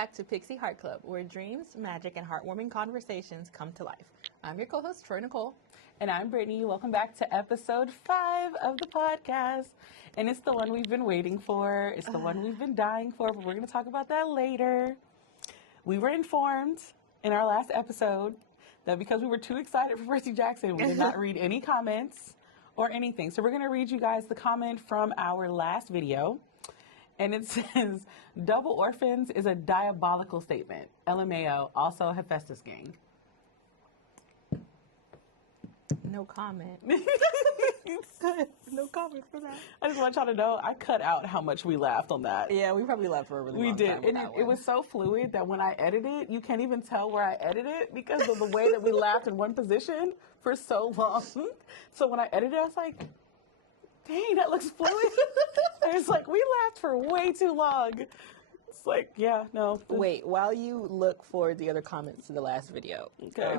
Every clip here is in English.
back to Pixie Heart Club, where dreams, magic, and heartwarming conversations come to life. I'm your co-host, Troy Nicole. And I'm Brittany. Welcome back to episode 5 of the podcast. And it's the one we've been waiting for. It's the one we've been dying for, but we're going to talk about that later. We were informed in our last episode that because we were too excited for Percy Jackson, we did not read any comments or anything. So we're going to read you guys the comment from our last video. And it says, double orphans is a diabolical statement. LMAO, also Hephaestus gang. No comment. No comment for that. I just want y'all to know I cut out how much we laughed on that. Yeah, we probably laughed for a really long time. We did. It was so fluid that when I edit it, you can't even tell where I edit it because of the way that we laughed in one position for so long. So when I edited it, I was like, dang, that looks fluid. I was like, we laughed for way too long. It's like, yeah, no. Wait, while you look for the other comments to the last video, okay.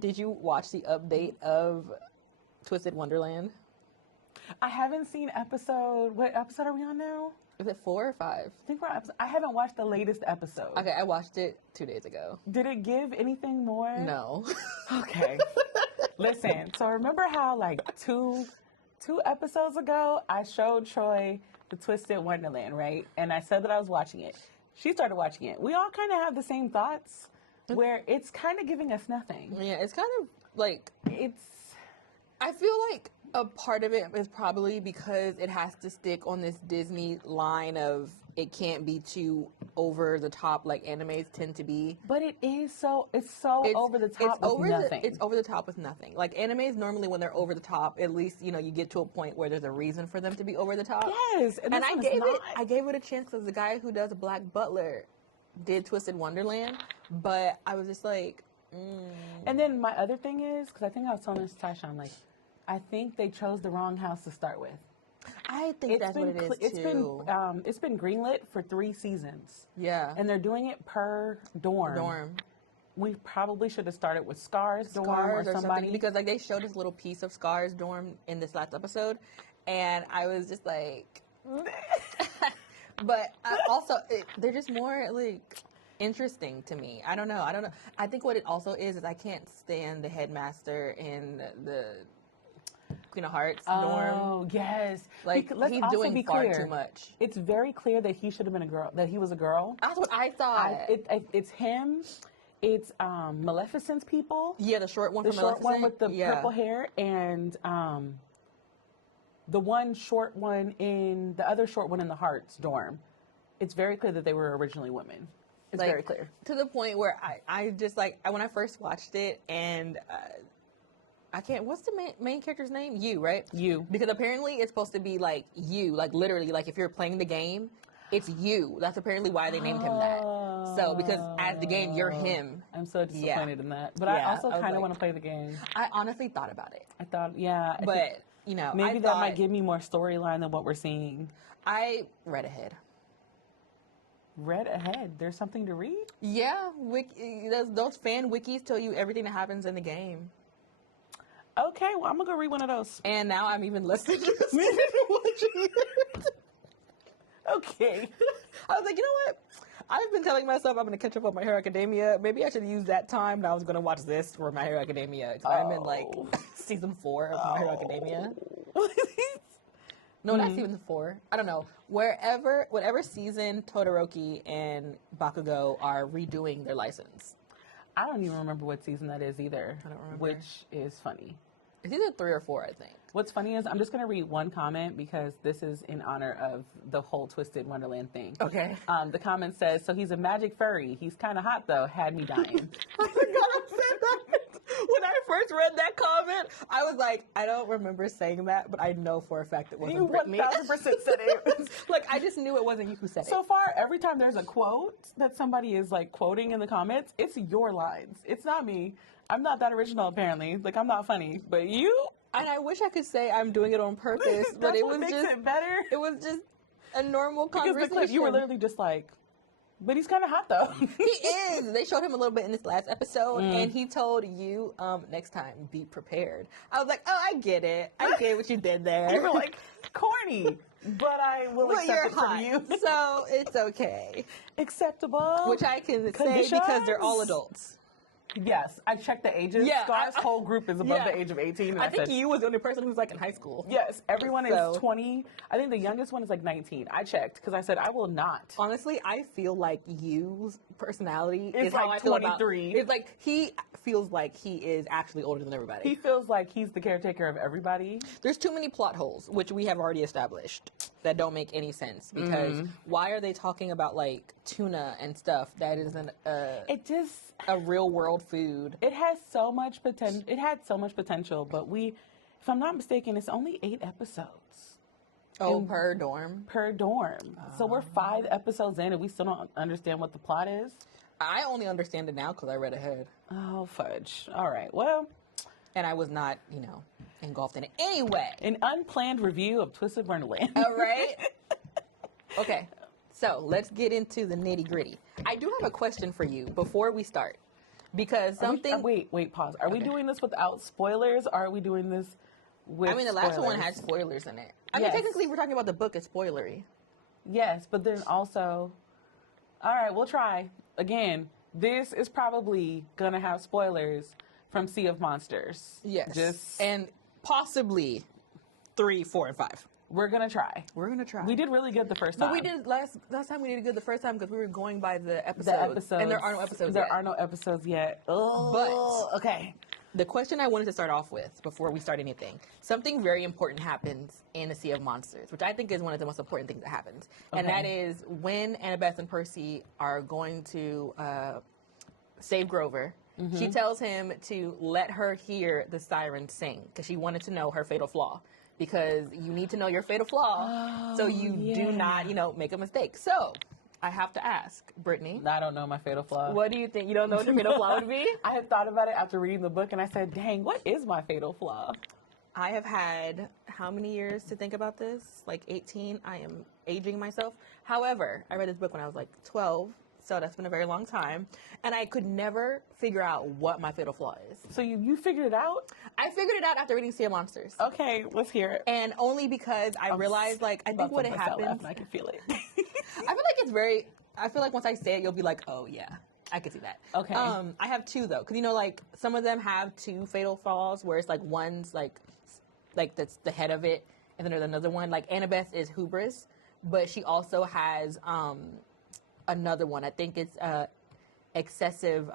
Did you watch the update of Twisted Wonderland? I haven't seen what episode are we on now? Is it 4 or 5? I think I haven't watched the latest episode. Okay, I watched it 2 days ago. Did it give anything more? No. Okay. Listen, so remember how like two episodes ago, I showed Troy the Twisted Wonderland, right? And I said that I was watching it. She started watching it. We all kind of have the same thoughts where it's kind of giving us nothing. Yeah, it's kind of like, I feel like a part of it is probably because it has to stick on this Disney line of it can't be too over the top like animes tend to be. But it's over the top with nothing. It's over the top with nothing. Like animes normally when they're over the top, at least, you get to a point where there's a reason for them to be over the top. Yes. And I gave it a chance because the guy who does Black Butler did Twisted Wonderland, but I was just like, And then my other thing is, because I think I was telling this to Tyshawn, like, I think they chose the wrong house to start with. I think that's what it is too. It's been greenlit for 3 seasons. Yeah. And they're doing it per dorm. We probably should have started with Scar's dorm or somebody. Because like they showed this little piece of Scar's dorm in this last episode, and I was just like, but they're just more like interesting to me. I don't know. I think what it also is I can't stand the headmaster in the Queen of Hearts dorm. Oh, yes. Like, he's doing far too much. It's very clear that he should have been a girl, that he was a girl. That's what I thought. It's him. It's Maleficent's people. Yeah, the short one from Maleficent. The short one with the purple hair. And the other short one in the Hearts dorm. It's very clear that they were originally women. It's like, very clear. To the point where I just like, when I first watched it and... what's the main character's name? You, right? You. Because apparently it's supposed to be like you, like literally, like if you're playing the game, it's you. That's apparently why they named him that. So, because as the game, you're him. I'm so disappointed in that. But I also kind of want to play the game. I honestly thought about it. I thought, yeah. But, maybe that might give me more storyline than what we're seeing. I read ahead. Read ahead? There's something to read? Yeah. Those fan wikis tell you everything that happens in the game. Okay, well, I'm going to go read one of those. And now I'm even less interested in watching it. Okay. I was like, you know what? I've been telling myself I'm going to catch up on My Hero Academia. Maybe I should use that time. Now I was going to watch this for My Hero Academia. I'm in, like, season 4 of My Hero Academia. No, not season 4. I don't know. Whatever season Todoroki and Bakugo are redoing their license. I don't even remember what season that is either. I don't remember. Which is funny. It's either 3 or 4, I think. What's funny is I'm just going to read one comment because this is in honor of the whole Twisted Wonderland thing. Okay. The comment says, so he's a magic furry. He's kind of hot, though. Had me dying. I forgot I said that. When I first read that comment, I was like, I don't remember saying that, but I know for a fact it wasn't Brittany. You 1,000% said it. Like, I just knew it wasn't you who said it. So far, every time there's a quote that somebody is, like, quoting in the comments, it's your lines. It's not me. I'm not that original, apparently. Like, I'm not funny. But you... And I wish I could say I'm doing it on purpose, but it was makes just... it better. It was just a normal conversation. Because the clip, you were literally just like... But he's kind of hot, though. He is. They showed him a little bit in this last episode, and he told you, next time, be prepared. I was like, oh, I get it. I get what you did there. You were like, corny, but I will accept it from you. So it's okay. Acceptable. Which I can say because they're all adults. Yes, I checked the ages. Yeah, Scar's whole group is above the age of 18. I think you was the only person who's like in high school. Yes, everyone is 20. I think the youngest one is like 19. I checked because I said I will not. Honestly, I feel like Yu's personality is like how I 23. It's like he feels like he is actually older than everybody. He feels like he's the caretaker of everybody. There's too many plot holes, which we have already established, that don't make any sense. Because why are they talking about like tuna and stuff that isn't a real world food? It has so much potential. It had so much potential, but if I'm not mistaken, it's only 8 episodes. Oh, per dorm? Per dorm. So we're 5 episodes in and we still don't understand what the plot is. I only understand it now because I read ahead. Oh, fudge. All right. Well. And I was not, engulfed in it. Anyway. An unplanned review of Twisted Wonderland. All right. Okay. So let's get into the nitty gritty. I do have a question for you before we start. Because something... Wait, pause. Are we doing this without spoilers or are we doing this with the last one had spoilers in it. I mean, technically we're talking about the book as spoilery. Yes, but then also... All right, we'll try. Again, this is probably going to have spoilers from Sea of Monsters. Yes. And possibly 3, 4, and 5. We're going to try. We're going to try. We did really good the first time. But we did last time we did good the first time because we were going by the episodes. And there are no episodes There are no episodes yet. Oh, but, okay. The question I wanted to start off with before we start anything, something very important happens in the Sea of Monsters, which I think is one of the most important things that happens. Okay. And that is when Annabeth and Percy are going to save Grover. Mm-hmm. She tells him to let her hear the siren sing because she wanted to know her fatal flaw. Because you need to know your fatal flaw so you do not, make a mistake. So, I have to ask, Brittany. I don't know my fatal flaw. What do you think? You don't know what your fatal flaw would be? I had thought about it after reading the book, and I said, dang, what is my fatal flaw? I have had how many years to think about this? Like 18. I am aging myself. However, I read this book when I was like 12. So that's been a very long time. And I could never figure out what my fatal flaw is. So you figured it out? I figured it out after reading Sea of Monsters. Okay, let's hear it. And only because I realized, I think what it happens... I can feel it. I feel like once I say it, you'll be like, oh, yeah, I could see that. Okay. I have 2, though. Because, some of them have 2 fatal flaws where it's, one's, that's the head of it. And then there's another one. Like, Annabeth is hubris. But she also has... another one. I think it's excessive.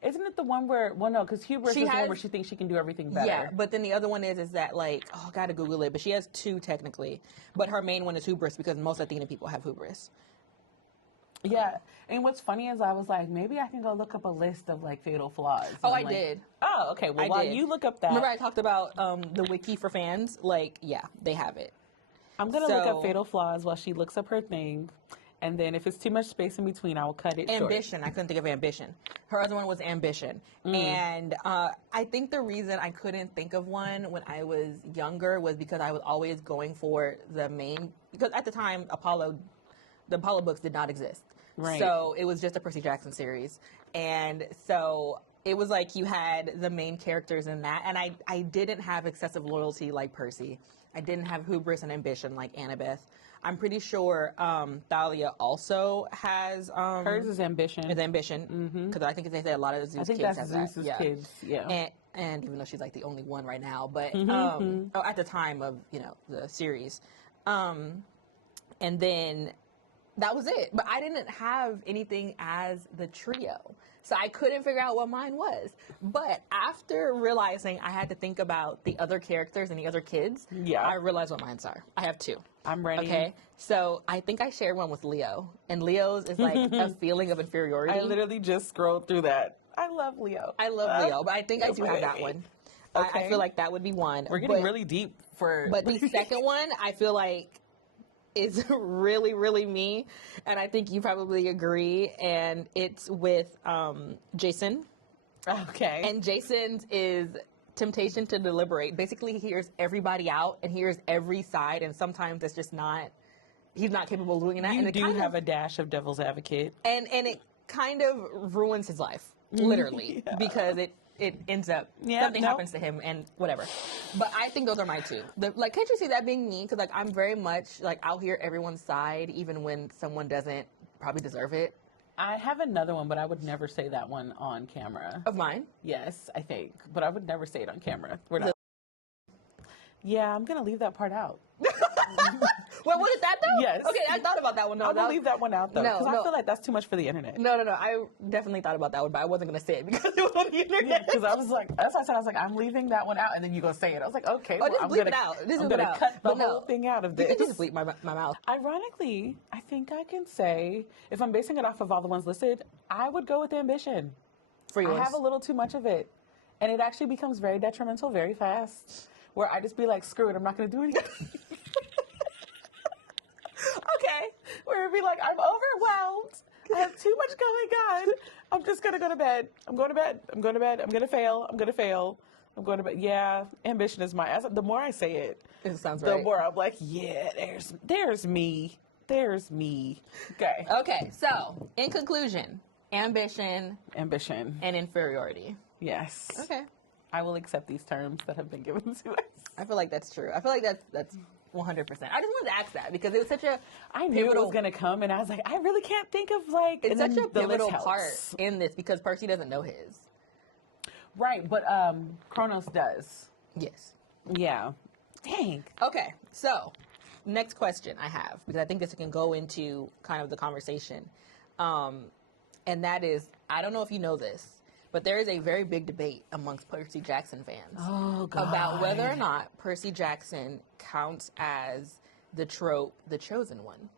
Isn't it the one where? Well, no, because hubris is the one where she thinks she can do everything better. Yeah, but then the other one is that I gotta Google it. But she has 2 technically. But her main one is hubris because most Athena people have hubris. Yeah, and what's funny is I was like, maybe I can go look up a list of fatal flaws. Oh, I did. Oh, okay. Well, while you look up that, remember I talked about the wiki for fans. Yeah, they have it. I'm gonna look up fatal flaws while she looks up her thing. And then if it's too much space in between, I will cut it Ambition. short. I couldn't think of ambition. Her other one was ambition. And I think the reason I couldn't think of one when I was younger was because I was always going for the main... Because at the time, the Apollo books did not exist. Right. So it was just a Percy Jackson series. And so it was like you had the main characters in that. And I didn't have excessive loyalty like Percy. I didn't have hubris and ambition like Annabeth. I'm pretty sure Thalia also has... hers is ambition. Is ambition. Because I think they say a lot of Zeus kids have that. I think that's Zeus's kids, yeah. And even though she's the only one right now. But at the time of, the series. And then that was it. But I didn't have anything as the trio. So I couldn't figure out what mine was. But after realizing I had to think about the other characters and the other kids, I realized what mine are. I have 2. I'm ready. Okay. So I think I shared one with Leo. And Leo's is a feeling of inferiority. I literally just scrolled through that. I love Leo. I love Leo, but I think I do have that one. Okay. I feel like that would be one. We're getting really deep But the second one, I feel like is really, really me. And I think you probably agree. And it's with Jason. Okay. And Jason's is temptation to deliberate. Basically, he hears everybody out and hears every side. And sometimes it's just not he's not capable of doing that. You And it do kind have a dash of devil's advocate. and it kind of ruins his life, literally, because it ends up something happens to him and whatever. But I think those are my two. Like, can't you see that being me? Because like I'm very much like I'll hear everyone's side even when someone doesn't probably deserve it. I have another one, but I would never say that one on camera. Of mine? Yes, I think, but I would never say it on camera. We're not. Yeah, I'm gonna leave that part out. What was it that though? Yes. Okay, I thought about that one though. I'll leave that one out though, because No. I feel like that's too much for the internet. No. I definitely thought about that one, but I wasn't gonna say it because it was on the internet. Because I was like, that's why I said, I was like, I'm leaving that one out, and then you gonna say it. I was like, okay, Oh, just I'm bleep gonna, it out. Just I'm bleep it gonna out. cut the But no, whole thing out of this. You can just bleep my mouth. Ironically, I think I can say, if I'm basing it off of all the ones listed, I would go with ambition. For yours. I have a little too much of it, and it actually becomes very detrimental very fast, where I just be like, screw it, I'm not gonna do anything. Okay. Where it'd be like, I'm overwhelmed. I have too much going on. I'm just gonna go to bed. I'm going to bed. I'm going to bed. I'm gonna fail. I'm gonna fail. I'm going to bed. Yeah, ambition is the more I say it, It sounds the right. more I'm like, yeah, there's me. There's me. Okay. Okay, so in conclusion, ambition Ambition. and inferiority. Yes. Okay. I will accept these terms that have been given to us. I feel like that's true. I feel like that's 100%. I just wanted to ask that because it was such a I knew it was going to come, and I was like, I really can't think of like. It's and such then a the list pivotal helps. part in this because Percy doesn't know his. Right, but Kronos does. Yes. Yeah. Dang. Okay, so next question I have, because I think this can go into kind of the conversation. And that is, I don't know if you know this, but there is a very big debate amongst Percy Jackson fans about whether or not Percy Jackson counts as the trope, the chosen one.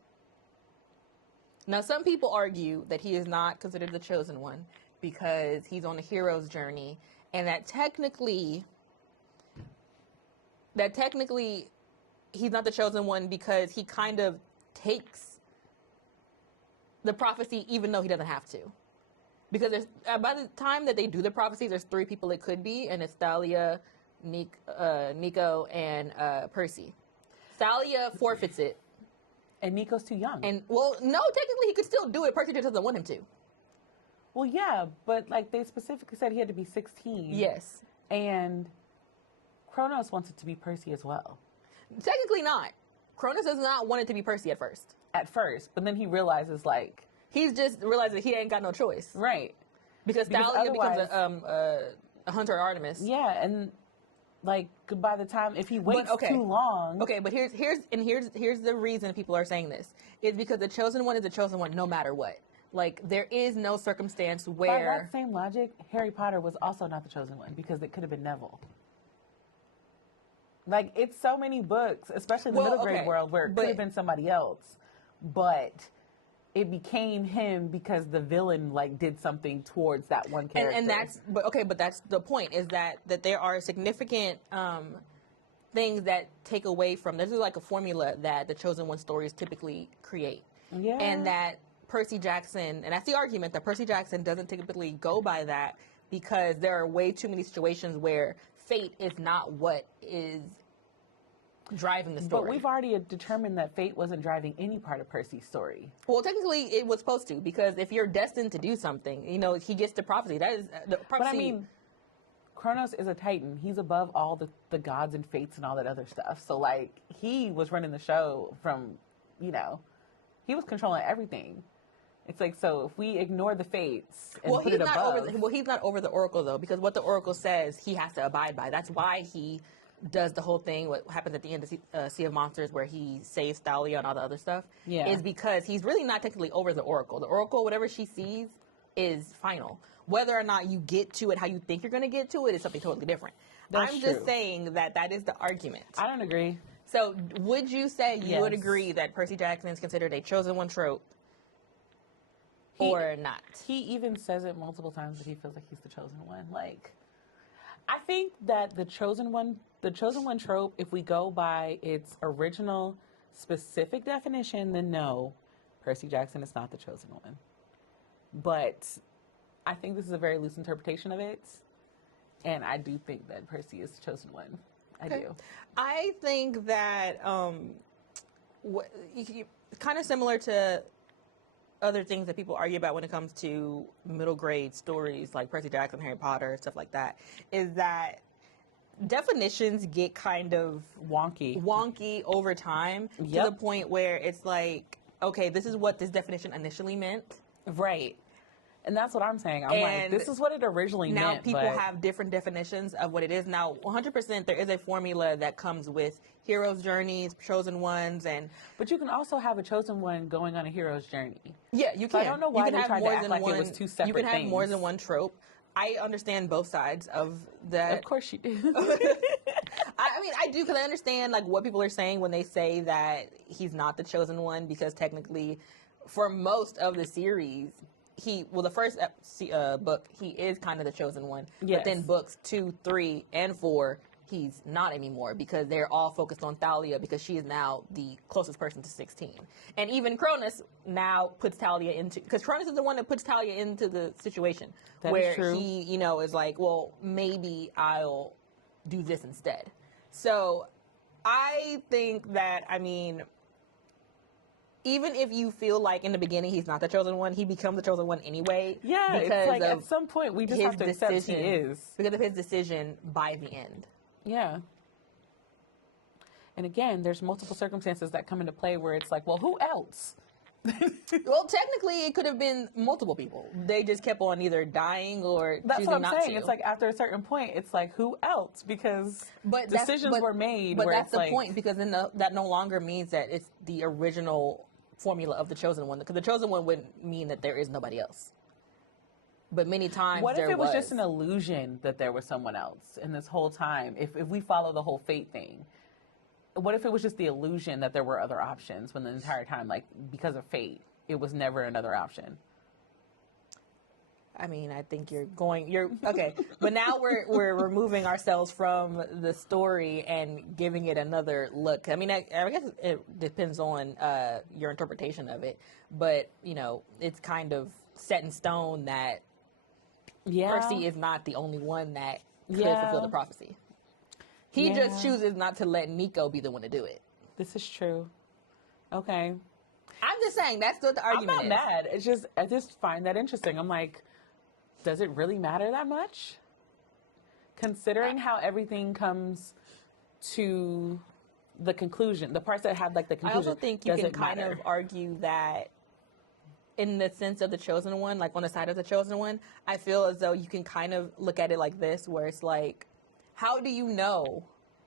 Now, some people argue that he is not considered the chosen one because he's on a hero's journey, and that technically he's not the chosen one because he kind of takes the prophecy even though he doesn't have to. Because there's, by the time that they do the prophecies, there's 3 people it could be, and it's Thalia, Nico, and Percy. Thalia forfeits it. And Nico's too young. And, well, no, technically he could still do it. Percy just doesn't want him to. Well, yeah, but like they specifically said he had to be 16. Yes. And Kronos wants it to be Percy as well. Technically not. Cronus does not want it to be Percy at first. At first, but then he realizes like... He's just realized that he ain't got no choice. Right. Because Thalia becomes a hunter of Artemis. Yeah, and like by the time, if he waits too long... Okay, but here's the reason people are saying this. It's because the chosen one is the chosen one no matter what. Like, there is no circumstance where... By that same logic, Harry Potter was also not the chosen one because it could have been Neville. Like, it's so many books, especially in the middle grade world, where it could have been somebody else. But it became him because the villain, like, did something towards that one character. And that's... But that's the point, is that there are significant things that take away from... This is like a formula that the chosen one stories typically create. Yeah. And that Percy Jackson... And that's the argument, that Percy Jackson doesn't typically go by that because there are way too many situations where fate is not what is driving the story. But we've already determined that fate wasn't driving any part of Percy's story. Well, technically, it was supposed to, because if you're destined to do something, you know, he gets the prophecy. That is the prophecy. But I mean, Kronos is a Titan. He's above all the gods and fates and all that other stuff. So, like, he was running the show from, you know, he was controlling everything. It's like, so if we ignore the fates and put it above... he's not over the Oracle, though, because what the Oracle says, he has to abide by. That's why he does the whole thing, what happens at the end of Sea of Monsters, where he saves Thalia and all the other stuff, is because he's really not technically over the Oracle. The Oracle, whatever she sees, is final. Whether or not you get to it how you think you're going to get to it is something totally different. I'm just saying that is the argument. I don't agree. So would you say you would agree that Percy Jackson is considered a chosen one trope? Or not? He even says it multiple times that he feels like he's the chosen one. Like, I think that the chosen one trope, if we go by its original specific definition, then no, Percy Jackson is not the chosen one. But I think this is a very loose interpretation of it, and I do think that Percy is the chosen one. I do. I think that kind of similar to other things that people argue about when it comes to middle grade stories like Percy Jackson, Harry Potter, stuff like that, is that definitions get kind of wonky over time to the point where it's like, okay, this is what this definition initially meant. Right. And that's what I'm saying. I'm like, this is what it originally meant. Now people have different definitions of what it is. Now, 100% there is a formula that comes with heroes' journeys, chosen ones, But you can also have a chosen one going on a hero's journey. Yeah, you can. So I don't know why they tried to act like it was two separate things. You can have more than one trope. I understand both sides of that. Of course you do. I mean, I do, because I understand like what people are saying when they say that he's not the chosen one, because technically, for most of the series, the first book, he is kind of the chosen one. Yes. But then books 2, 3, and 4, he's not anymore, because they're all focused on Thalia, because she is now the closest person to 16. And even Cronus now puts Thalia into, because Cronus is the one that puts Thalia into the situation where he, is like, well, maybe I'll do this instead. So I think that, I mean, even if you feel like in the beginning he's not the chosen one, he becomes the chosen one anyway. Yeah, it's like at some point we just have to accept he is. Because of his decision by the end. Yeah. And again, there's multiple circumstances that come into play where it's like, well, who else? Well, technically, it could have been multiple people. They just kept on either dying or that's what I'm saying. To. It's like after a certain point, it's like, who else? Because decisions were made. But that's the point, because then that no longer means that it's the original formula of the chosen one. Because the chosen one would mean that there is nobody else. But many times, what if it was just an illusion that there was someone else in this whole time? If we follow the whole fate thing. What if it was just the illusion that there were other options when the entire time, like, because of fate, it was never another option? I mean, I think you're okay. But now we're removing ourselves from the story and giving it another look. I mean, I guess it depends on your interpretation of it. But, it's kind of set in stone that Percy is not the only one that could fulfill the prophecy. He just chooses not to let Nico be the one to do it. This is true. Okay. I'm just saying, that's what the argument is. I'm not mad. It's just, I just find that interesting. I'm like, does it really matter that much? Considering how everything comes to the conclusion, the parts that had like the conclusion. I also think you can kind of argue that in the sense of the chosen one, like on the side of the chosen one, I feel as though you can kind of look at it like this, where it's like, how do you know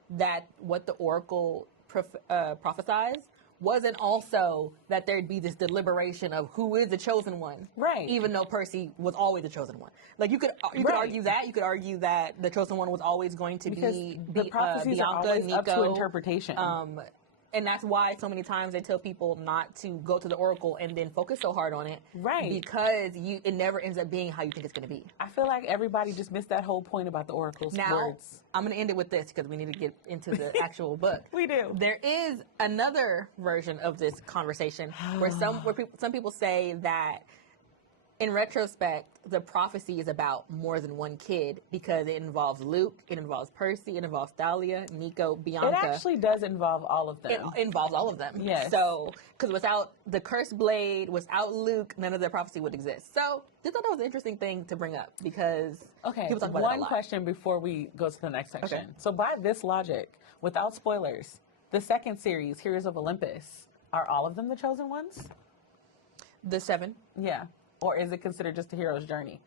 that what the Oracle prophesies wasn't also that there'd be this deliberation of who is the chosen one? Right. Even though Percy was always the chosen one. Like, you could argue that. You could argue that the chosen one was always going to be the prophecies Bianca, are always Nico, up to interpretation. And that's why so many times they tell people not to go to the Oracle and then focus so hard on it. Right. Because it never ends up being how you think it's going to be. I feel like everybody just missed that whole point about the Oracle's words. I'm going to end it with this because we need to get into the actual book. We do. There is another version of this conversation where some people say that in retrospect, the prophecy is about more than one kid because it involves Luke, it involves Percy, it involves Thalia, Nico, Bianca. It actually does involve all of them. It involves all of them. Yes. So, because without the cursed blade, without Luke, none of the prophecy would exist. So, I thought that was an interesting thing to bring up because people talk about it a lot. One question before we go to the next section. Okay. So, by this logic, without spoilers, the second series, Heroes of Olympus, are all of them the chosen ones? The 7. Yeah. Or is it considered just a hero's journey?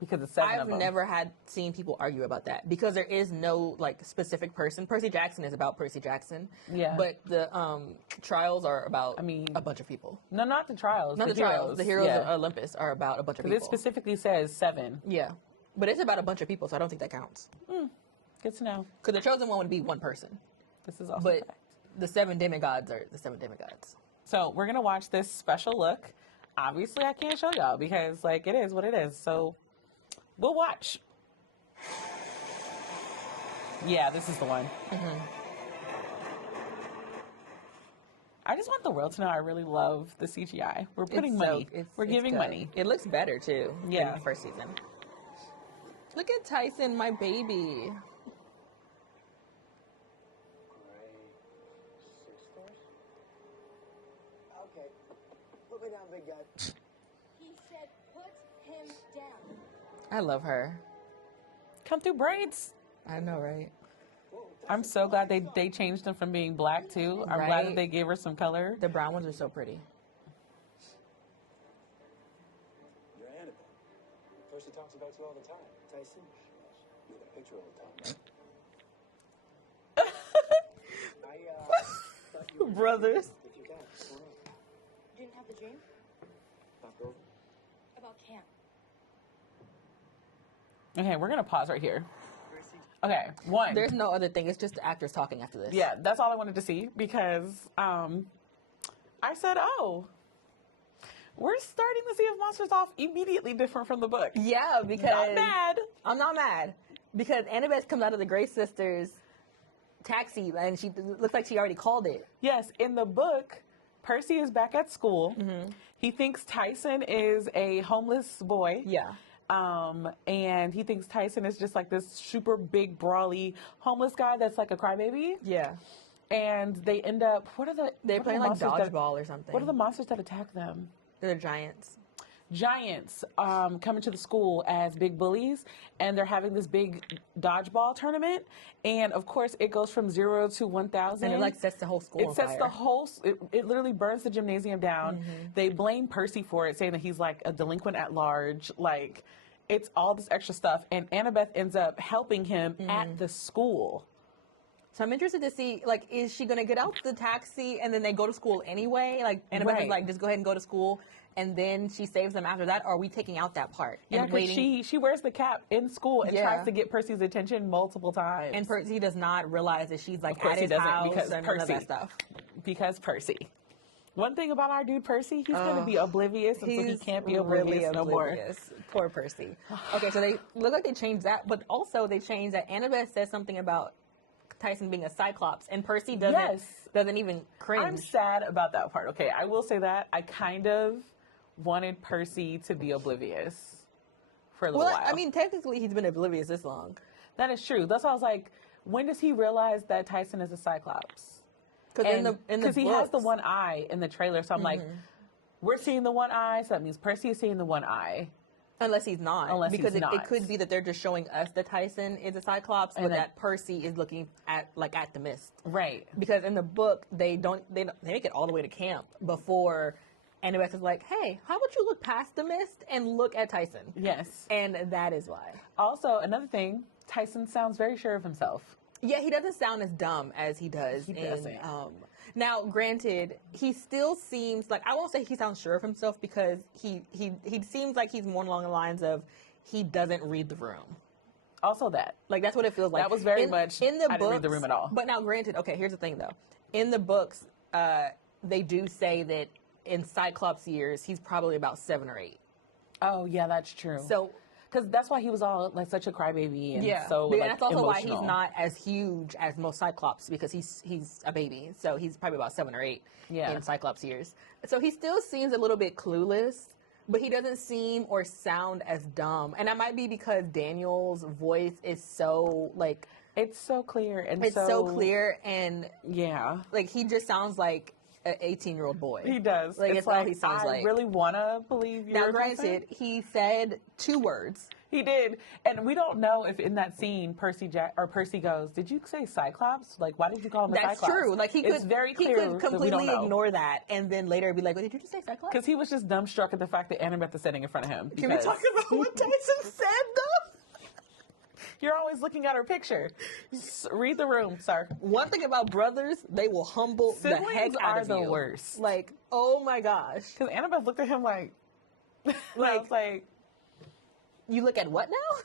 Because it's 7 of them. I've never seen people argue about that because there is no specific person. Percy Jackson is about Percy Jackson. Yeah. But the trials are about a bunch of people. No, not the trials. Not the trials. The Heroes of Olympus are about a bunch of people. It specifically says 7. Yeah. But it's about a bunch of people, so I don't think that counts. Good to know. Because the chosen one would be one person. This is also fact. The 7 demigods are the 7 demigods. So we're going to watch this special look. Obviously, I can't show y'all because, it is what it is. So, we'll watch. Yeah, this is the one. Mm-hmm. I just want the world to know I really love the CGI. We're putting money. We're giving money. It looks better, too, than the first season. Look at Tyson, my baby. Okay, demigod. He said put him down. I love her. Come through braids. I know, right? I'm so glad they changed them from being black too. I'm glad that Right. they gave her some color. The brown ones are so pretty. You're Annabelle. Percy talks about you all the time. Tyson? You're the picture all the time, right? Thought you were Brothers. if you can. What's going on? You didn't have the dream Knocked over? about camp. Okay, we're gonna pause right here. Okay, one. There's no other thing. It's just the actors talking after this. Yeah, that's all I wanted to see because I said, oh, we're starting to see if Monsters off immediately different from the book. Yeah, because Not mad. I'm not mad because Annabeth comes out of the Grey Sisters taxi and she looks like she already called it. Yes, in the book, Percy is back at school. Mm-hmm. He thinks Tyson is a homeless boy. Yeah. And he thinks Tyson is just like this super big, brawly, homeless guy that's like a crybaby. Yeah. And they end up, They're playing like monsters that- dodgeball or something. What are the monsters that attack them? They're giants. Giants coming to the school as big bullies, and they're having this big dodgeball tournament. And of course, it goes from 0 to 1,000. And it like sets the whole school It on sets fire. the whole. It literally burns the gymnasium down. Mm-hmm. They blame Percy for it, saying that he's like a delinquent at large. Like, it's all this extra stuff, and Annabeth ends up helping him Mm-hmm. at the school. So I'm interested to see, like, is she going to get out the taxi and then they go to school anyway? Like, Annabeth Right. is like, just go ahead and go to school, and then she saves them after that? Or are we taking out that part? Yeah, and because she wears the cap in school and Yeah. tries to get Percy's attention multiple times. And Percy does not realize that she's like Of course at he his doesn't, house because and none of Percy. that stuff. Because Percy. One thing about our dude Percy, he's going to be oblivious, and so he can't be oblivious no more. Poor Percy. Okay, so they look like they changed that, but also they changed that Annabeth says something about Tyson being a Cyclops, and Percy doesn't even cringe. I'm sad about that part. Okay, I will say that I kind of wanted Percy to be oblivious for a little Well, while. I mean, technically he's been oblivious this long. that is true. That's why I was like, when does he realize that Tyson is a Cyclops? Because he has the one eye in the trailer, so I'm like, we're seeing the one eye, so that means Percy is seeing the one eye. Unless he's not. Unless because he's it not. could be that they're just showing us that Tyson is a Cyclops, And but that- that Percy is looking at the mist. Right. Because in the book, they make it all the way to camp before Annabeth is like, hey, how about you look past the mist and look at Tyson? Yes. And that is why. Also, another thing, Tyson sounds very sure of himself. Yeah, he doesn't sound as dumb as he does. He doesn't. Now, granted, he still seems like, I won't say he sounds sure of himself because he seems like he's more along the lines of he doesn't read the room. Also that. Like, that's what it feels like. That was very much, in the I didn't read the room at all. But now, granted, okay, here's the thing, though. In the books, they do say that in Cyclops years, he's probably about 7 or 8. Oh, yeah, that's true. So, Because that's why he was all like such a crybaby and yeah. so But like, that's also emotional. why he's not as huge as most Cyclops because he's a baby. So he's probably about 7 or 8 Yeah. in Cyclops years. So he still seems a little bit clueless, but he doesn't seem or sound as dumb. And that might be because Daniel's voice is so like It's so clear and it's so clear and Yeah, like he just sounds like an 18-year-old boy. he does. Like, it's it's all he sounds I like. really want to believe you're Now, Tyson. granted, he said 2 words. He did, and we don't know if in that scene Percy goes, "Did you say Cyclops? Like, why did you call him a That's Cyclops?" true. Like it's very clear he could that we completely don't know. ignore that and then later be like, "What did you just say, Cyclops?" Because he was just dumbstruck at the fact that Annabeth is sitting in front of him. Can we because talk about what Tyson said, though? You're always looking at her picture. Read the room, sir. One thing about brothers, they will humble the Siblings heck out are of the you. worst. Like, oh my gosh. Because Annabeth looked at him like, I was like, You look at what now?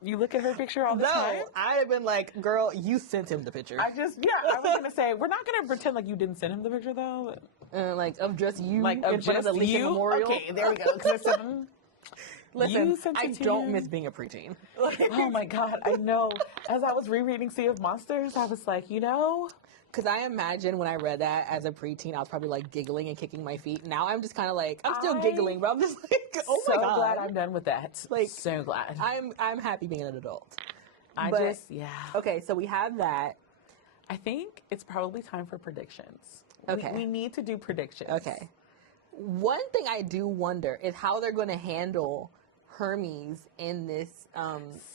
you look at her picture all the No, time. I'd have been like, girl, you sent him the picture. I was gonna say, we're not gonna pretend like you didn't send him the picture though. Like, of just you Like in of front of the just Lincoln you. Memorial. Okay, there we go. 'Cause it's, Listen, you sent I it to don't him. miss being a preteen. Oh my god, I know. As I was rereading Sea of Monsters, I was like, Because I imagine when I read that as a preteen, I was probably like giggling and kicking my feet. Now I'm just kind of like, I'm still giggling, but I'm just like, oh so my God. glad I'm done with that. Like, so glad. I'm happy being an adult. Yeah. Okay, so we have that. I think it's probably time for predictions. Okay. We need to do predictions. Okay. one thing I do wonder is how they're going to handle Hermes in this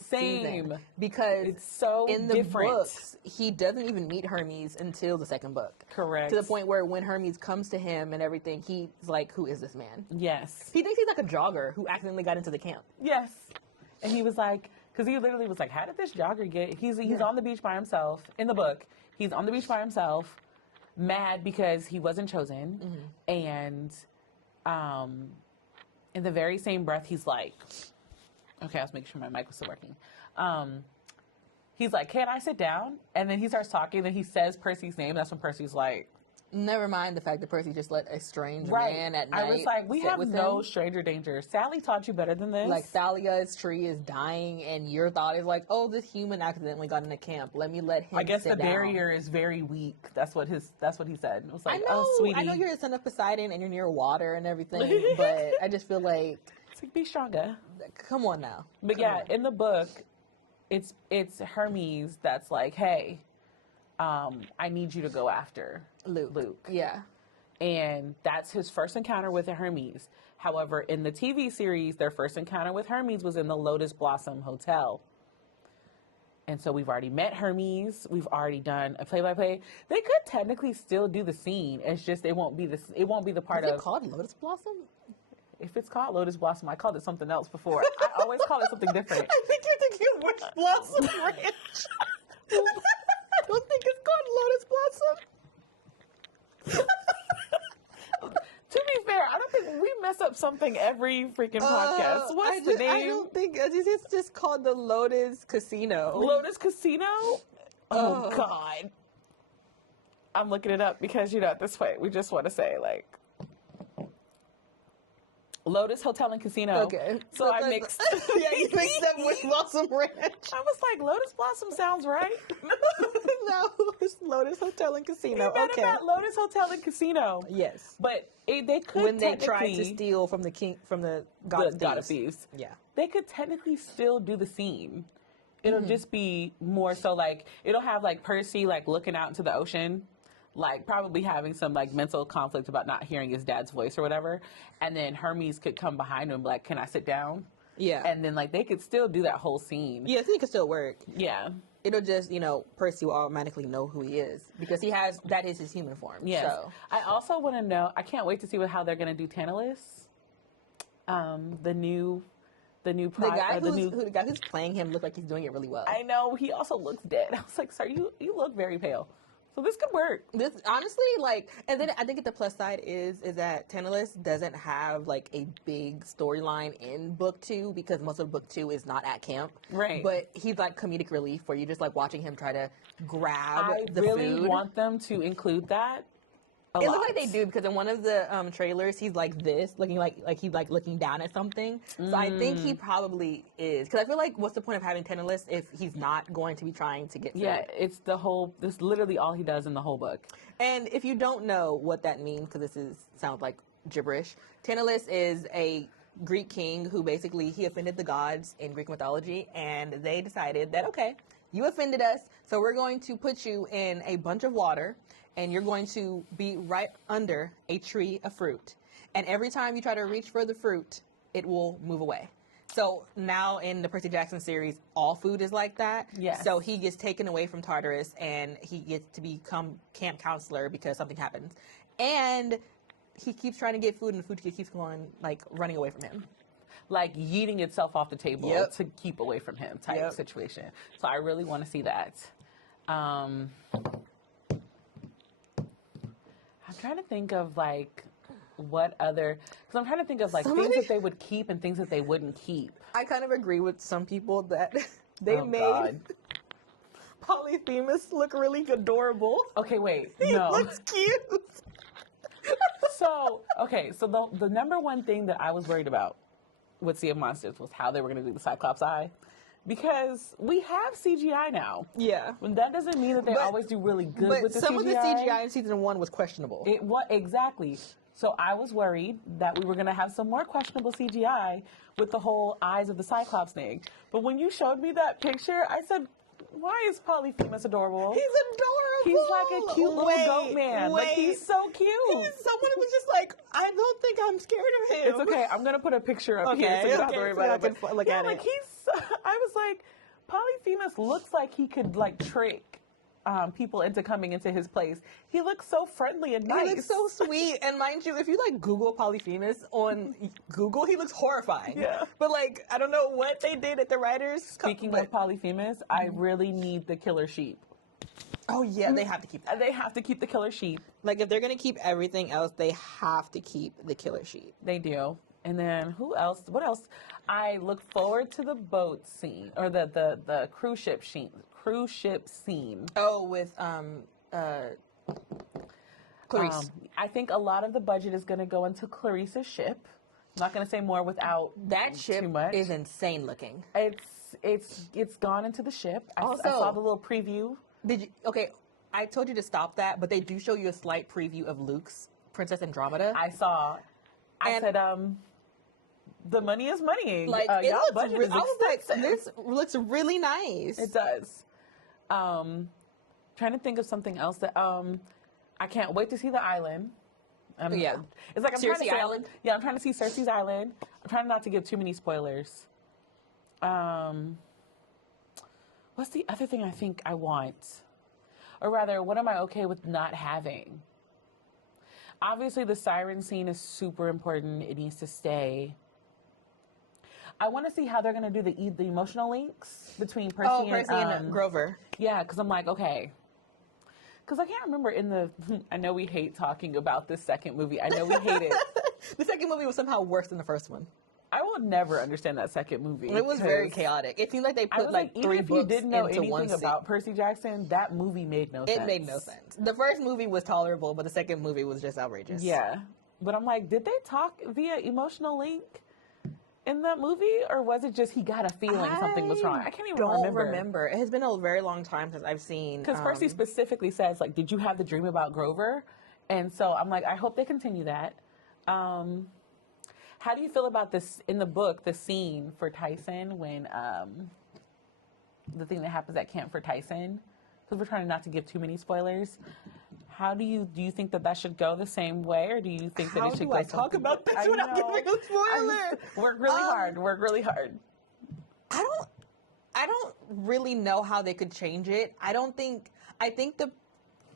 season. Because it's so in the different. books, he doesn't even meet Hermes until the second book. Correct. To the point where when Hermes comes to him and everything, he's like, who is this man? Yes. He thinks he's like a jogger who accidentally got into the camp. Yes. And he was like, because he literally was like, how did this jogger get, he's on the beach by himself, in the book, he's on the beach by himself, mad because he wasn't chosen, and in the very same breath, he's like, okay, I was making sure my mic was still working, he's like, can I sit down? And then he starts talking, then he says Percy's name, that's when Percy's like, never mind the fact that Percy just let a strange man at night I was like, we have no him. stranger danger. Sally taught you better than this. Like, Thalia's tree is dying, and your thought is like, oh, this human accidentally got in a camp. Let me let him I guess sit the down. barrier is very weak. That's what he said. It was like, I know, oh, sweetie. I know you're the son of Poseidon, and you're near water and everything, but I just feel like, It's like, be stronger. come on now. But Come on. in the book, it's Hermes that's like, hey, I need you to go after Luke. Yeah. And that's his first encounter with Hermes. However, in the TV series, their first encounter with Hermes was in the Lotus Blossom Hotel. And so we've already met Hermes. We've already done a play-by-play. They could technically still do the scene. It's just it won't be the part Is of. it called Lotus Blossom? If it's called Lotus Blossom, I called it something else before. I always call it something different. I think you're thinking of Wish Blossom Ranch. I don't think it's called Lotus Blossom. To be fair, I don't think we mess up something every freaking podcast. What's the name? I don't think it's just called the Lotus Casino. Lotus Casino? Oh, God. I'm looking it up because, at this point, we just want to say, like, Lotus Hotel and Casino. Okay. So I mixed. Yeah, you mixed up with Blossom Ranch. I was like, Lotus Blossom sounds right. No, it's Lotus Hotel and Casino. You better not Lotus Hotel and Casino. Yes. But they could When they tried to steal from the God of Thieves. Yeah. They could technically still do the scene. It'll just be more so like, it'll have like Percy like looking out into the ocean, like probably having some like mental conflict about not hearing his dad's voice or whatever. And then Hermes could come behind him like, can I sit down? Yeah. And then like they could still do that whole scene. Yeah, I think it could still work. Yeah. It'll just, Percy will automatically know who he is because that is his human form. Yes. So. I also want to know, I can't wait to see how they're going to do Tantalus. The guy who's playing him looks like he's doing it really well. I know, he also looks dead. I was like, sir, you look very pale. So this could work. This honestly, and then I think the plus side is that Tantalus doesn't have like a big storyline in book 2 because most of book 2 is not at camp. Right. But he's like comedic relief where you're just like watching him try to grab the food. I really want them to include that. It looks like they do because in one of the trailers he's like this, looking like he's like looking down at something. So I think he probably is because I feel like what's the point of having Tantalus if he's not going to be trying to get food? Yeah, it's literally all he does in the whole book. And if you don't know what that means, because sounds like gibberish, Tantalus is a Greek king who basically he offended the gods in Greek mythology, and they decided that okay, you offended us, so we're going to put you in a bunch of water. And you're going to be right under a tree of fruit. And every time you try to reach for the fruit, it will move away. So now in the Percy Jackson series, all food is like that. Yes. So he gets taken away from Tartarus and he gets to become camp counselor because something happens. And he keeps trying to get food and the food keeps going, like, running away from him. Like yeeting itself off the table to keep away from him type situation. So I really want to see that. I'm trying to think of like what other, because I'm trying to think of like things that they would keep and things that they wouldn't keep. I kind of agree with some people that they made Polyphemus look really adorable. Okay, wait, He no. looks cute. So the number one thing that I was worried about with Sea of Monsters was how they were going to do the Cyclops eye. Because we have CGI now. Yeah. And that doesn't mean that they always do really good with the CGI. But some of the CGI in season 1 was questionable. Exactly. So I was worried that we were going to have some more questionable CGI with the whole eyes of the Cyclops thing. But when you showed me that picture, I said, Why is Polyphemus adorable? He's adorable. He's like a cute little goat man. Like, he's so cute. Someone was just like, I don't think I'm scared of him. It's okay. I'm going to put a picture up here so you don't have to worry about it. Look at like, it. I was like, Polyphemus looks like he could, like, trick people into coming into his place. He looks so friendly and nice. He looks so sweet. And mind you, if you, like, Google Polyphemus on Google, he looks horrifying. Yeah. But, like, I don't know what they did at the writers. Speaking of Polyphemus, I really need the killer sheep. Oh, yeah, they have to keep that. They have to keep the killer sheep. Like, if they're going to keep everything else, they have to keep the killer sheep. They do. And then who else? What else? I look forward to the boat scene or the cruise ship scene. Oh, with Clarice. I think a lot of the budget is going to go into Clarice's ship. I'm not going to say more without That ship too much. is insane looking. It's gone into the ship. I Also- saw the little preview. Did you? Okay, I told you to stop that, but they do show you a slight preview of Luke's Princess Andromeda. I saw. I And- said, the money is money. Like, it y'all looks budget I is was like, extensive. this looks really nice. It does. Trying to think of something else that I can't wait to see the island. Yeah. It's like I'm trying to Cersei say, Island? Yeah, I'm trying to see Cersei's Island. I'm trying not to give too many spoilers. What's the other thing I think I want? Or rather, what am I okay with not having? Obviously, the siren scene is super important. It needs to stay. I want to see how they're going to do the emotional links between Percy, and Grover. Yeah, because I'm like, okay. Because I can't remember I know we hate talking about this second movie. I know we hate it. The second movie was somehow worse than the first one. I will never understand that second movie. It was very chaotic. It seemed like they put like even three if books you didn't know into one anything scene. about Percy Jackson, that movie made no sense. It made no sense. The first movie was tolerable, but the second movie was just outrageous. Yeah. But I'm like, did they talk via emotional link in that movie? Or was it just he got a feeling something was wrong? I can't even remember. It has been a very long time since I've seen. Because Percy specifically says, like, did you have the dream about Grover? And so I'm like, I hope they continue that. How do you feel about this, in the book, the scene for Tyson when, the thing that happens at camp for Tyson? Because we're trying not to give too many spoilers. How do you think that should go the same way, or do you think that it should go? How do I talk about this without giving a spoiler? Work really hard. I don't really know how they could change it. I think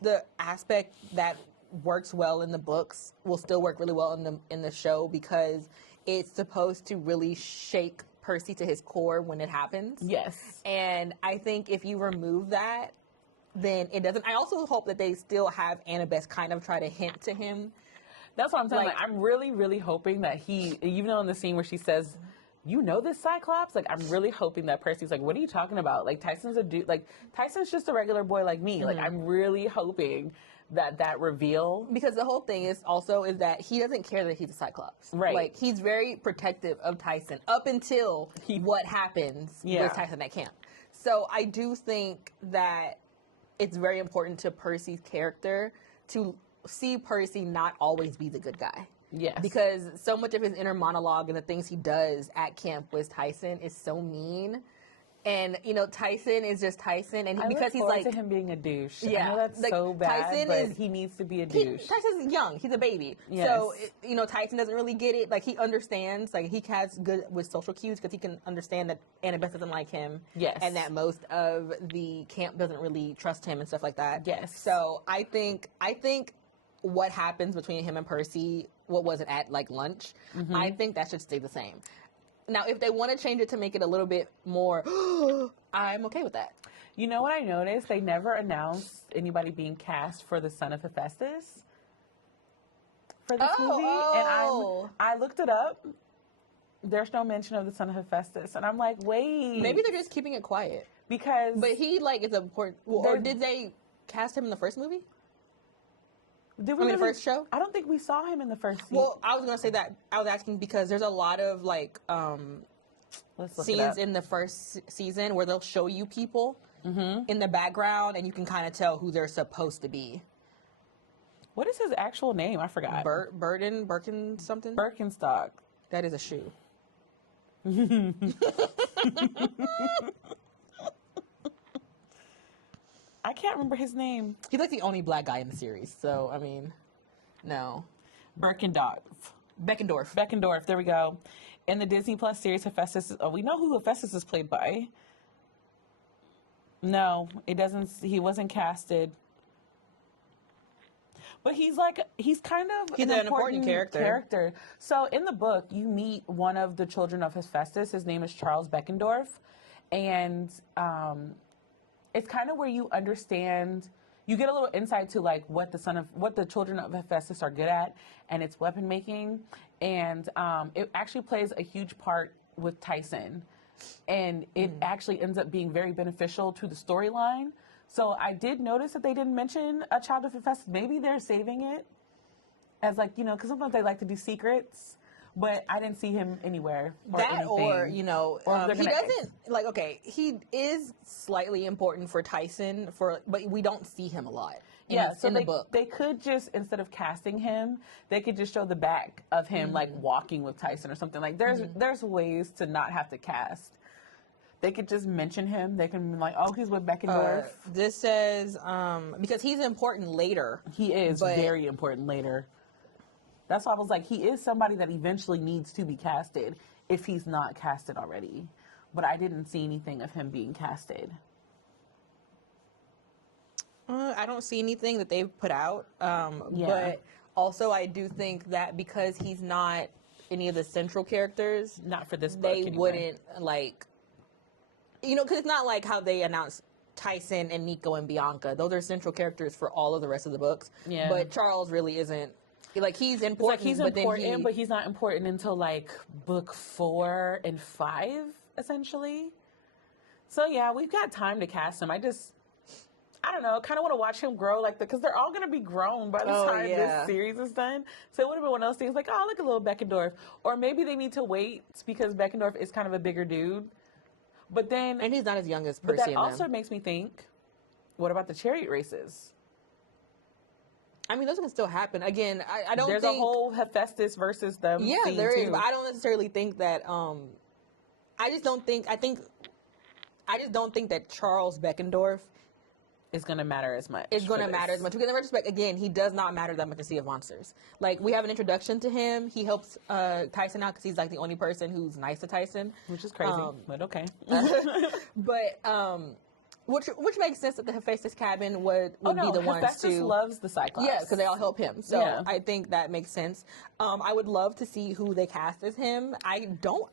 the aspect that works well in the books will still work really well in the show, because it's supposed to really shake Percy to his core when it happens. Yes. And I think if you remove that, then it doesn't. I also hope that they still have Annabeth kind of try to hint to him. That's what I'm saying. Like, I'm really, really hoping that he, even though in the scene where she says, you know this Cyclops? Like, I'm really hoping that Percy's like, what are you talking about? Like, Tyson's a dude. Like, Tyson's just a regular boy like me. Like, I'm really hoping that reveal. Because the whole thing is that he doesn't care that he's a Cyclops. Right. Like, he's very protective of Tyson up until what happens with Tyson at camp. So I do think that it's very important to Percy's character to see Percy not always be the good guy. Yes. Because so much of his inner monologue and the things he does at camp with Tyson is so mean. And, you know, Tyson is just Tyson. And because he's like, to him being a douche. Yeah, I know that's like, so bad, Tyson but is- he needs to be a douche. Tyson's young. He's a baby. Yes. So, you know, Tyson doesn't really get it. Like, he understands. Like, he has good with social cues because he can understand that Annabeth doesn't like him. Yes. And that most of the camp doesn't really trust him and stuff like that. Yes. So, I think what happens between him and Percy, what was it, at, like, lunch, I think that should stay the same. Now, if they want to change it to make it a little bit more, I'm okay with that. You know what I noticed? They never announced anybody being cast for the son of Hephaestus for this movie. And I looked it up. There's no mention of the son of Hephaestus. And I'm like, wait. Maybe they're just keeping it quiet. Because... But he, like, is important. Or did they cast him in the first movie? The first show? I don't think we saw him in the first season. Well, I was going to say that. I was asking because there's a lot of, like, scenes in the first season where they'll show you people in the background, and you can kind of tell who they're supposed to be. What is his actual name? I forgot. Birkin something? Birkenstock. That is a shoe. can't remember his name. He's like the only black guy in the series. So, I mean, no. Beckendorf, there we go. In the Disney Plus series, Hephaestus, we know who Hephaestus is played by. No, it doesn't, he wasn't casted. But he's kind of an important character. So in the book, you meet one of the children of Hephaestus. His name is Charles Beckendorf. And it's kind of where you understand, you get a little insight to like what the children of Hephaestus are good at, and it's weapon making. And it actually plays a huge part with Tyson. And it actually ends up being very beneficial to the storyline. So I did notice that they didn't mention a child of Hephaestus. Maybe they're saving it as like, because sometimes they like to do secrets. But I didn't see him anywhere. Or that anything. or, he doesn't, he is slightly important for Tyson, but we don't see him a lot in the book. They could just, instead of casting him, they could just show the back of him, like, walking with Tyson or something. Like, there's ways to not have to cast. They could just mention him. They can be like, oh, he's with Beckendorf. This says, because he's important later. He is very important later. That's why I was like, he is somebody that eventually needs to be casted if he's not casted already. But I didn't see anything of him being casted. I don't see anything that they've put out. But also I do think that because he's not any of the central characters, not for this book, they wouldn't because it's not like how they announced Tyson and Nico and Bianca. Those are central characters for all of the rest of the books. Yeah. But Charles really isn't. Like, he's important, but he's not important until, like, book 4 and 5, essentially. So, yeah, we've got time to cast him. I don't know, kind of want to watch him grow, because they're all going to be grown by the time this series is done. So it would have been one of those things, like, oh, look, a little Beckendorf. Or maybe they need to wait, because Beckendorf is kind of a bigger dude. But then... And he's not as young as Percy. But that also makes me think, what about the chariot races? I mean, those can still happen. Again, I don't think... There's a whole Hephaestus versus them. Yeah, there is. But I don't necessarily think that... I just don't think that Charles Beckendorf is going to matter as much. Because in retrospect, again, he does not matter that much in Sea of Monsters. Like, we have an introduction to him. He helps Tyson out because he's, like, the only person who's nice to Tyson. Which is crazy, but okay. Which makes sense that the Hephaestus cabin would be the ones Hephaestus loves the Cyclops. Yeah, because they all help him. So I think that makes sense. I would love to see who they cast as him. I don't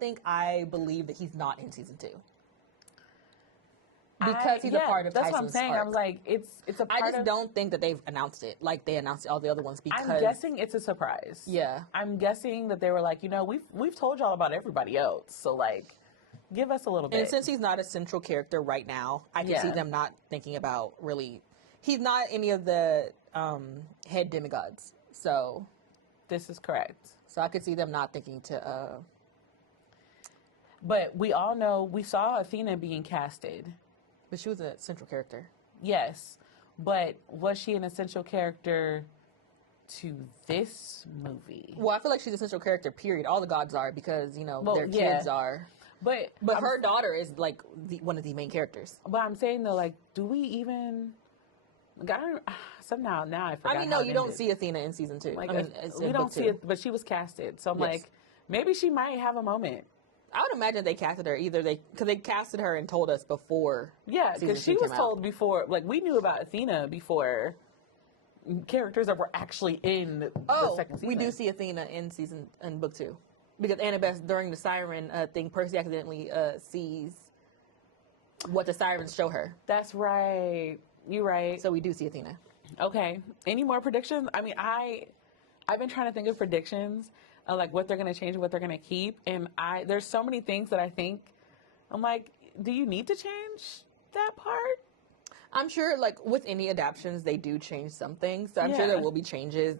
think I believe that he's not in season 2. Because he's a part of Tyson's That's what I'm saying. arc. I was like, it's a part of... I just don't think that they've announced it like they announced all the other ones because... I'm guessing it's a surprise. Yeah. I'm guessing that they were like, we've told y'all about everybody else. So, like... Give us a little bit. And since he's not a central character right now, I can see them not thinking about really... He's not any of the head demigods, so... This is correct. So I could see them not thinking to... But we all know, we saw Athena being casted. But she was a central character. Yes. But was she an essential character to this movie? Well, I feel like she's a central character, period. All the gods are because, their kids are... But her daughter is, like, one of the main characters. But I'm saying, though, like, do we even... Somehow, now I forgot. I mean, no, you don't see Athena in season 2. Like, we don't see it, but she was casted. So I'm like, maybe she might have a moment. I would imagine they casted her because they casted her and told us before. Yeah, because she was told before. Like, we knew about Athena before characters that were actually in the second season. We do see Athena in book 2. Because Annabeth, during the siren thing, Percy accidentally sees what the sirens show her. That's right. You're right. So we do see Athena. Okay. Any more predictions? I mean, I've been trying to think of predictions of, like, what they're going to change and what they're going to keep. And there's so many things that I think, I'm like, do you need to change that part? I'm sure, like, with any adaptions, they do change some things. So I'm sure there will be changes.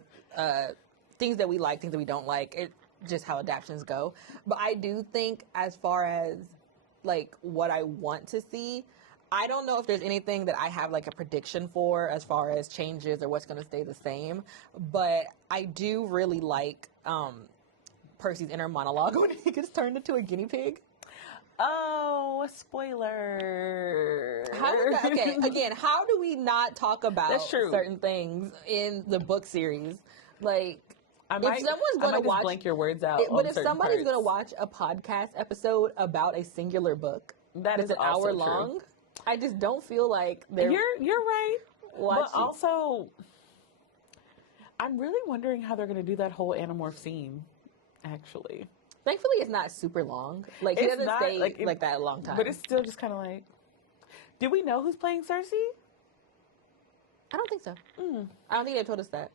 Things that we like, things that we don't like. Just how adaptions go. But I do think as far as like what I want to see, I don't know if there's anything that I have like a prediction for as far as changes or what's going to stay the same. But I do really like Percy's inner monologue when he gets turned into a guinea pig. Oh, spoiler. Okay, again, how do we not talk about That's true. certain things in the book series? Like, I if might someone's going to just watch, blank your words out. but on if certain somebody's going to parts. watch a podcast episode about a singular book That that's is an also hour true. long, I just don't feel like they're You're right. watching. But also, I'm really wondering how they're going to do that whole Animorph scene, actually. Thankfully, it's not super long. Like, he It's doesn't not, stay like, like that a long time. But it's still just kind of like, do we know who's playing Cersei? I don't think so. I don't think they told us that.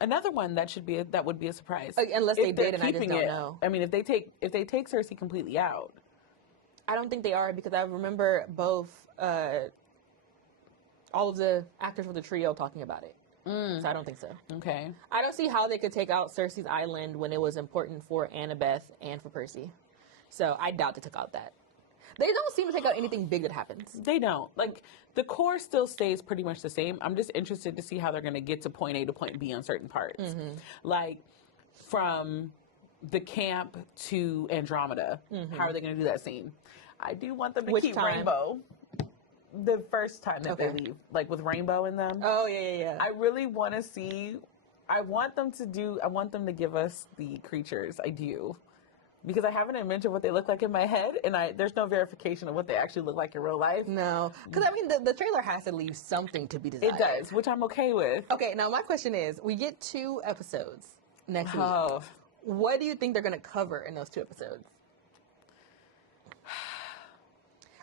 Another one that would be a surprise. Like, unless If they they're did and I just keeping don't it. know. I mean, if they take Cersei completely out. I don't think they are because I remember both all of the actors for the trio talking about it. So I don't think so. Okay. I don't see how they could take out Cersei's Island when it was important for Annabeth and for Percy. So I doubt they took out that. They don't seem to take out anything big that happens. They don't. Like, the core still stays pretty much the same. I'm just interested to see how they're going to get to point A to point B on certain parts. Like, from the camp to Andromeda. How are they going to do that scene? I do want them to Which keep time? Rainbow. The first time that they Okay. leave. Like, with Rainbow in them. Oh, yeah. I really want to see... I want them to give us the creatures. I do. Because I have an image of what they look like in my head, and there's no verification of what they actually look like in real life. No. Because, I mean, the trailer has to leave something to be desired. It does, which I'm okay with. Okay, now my question is, we get 2 episodes next week. Oh. What do you think they're going to cover in those 2 episodes?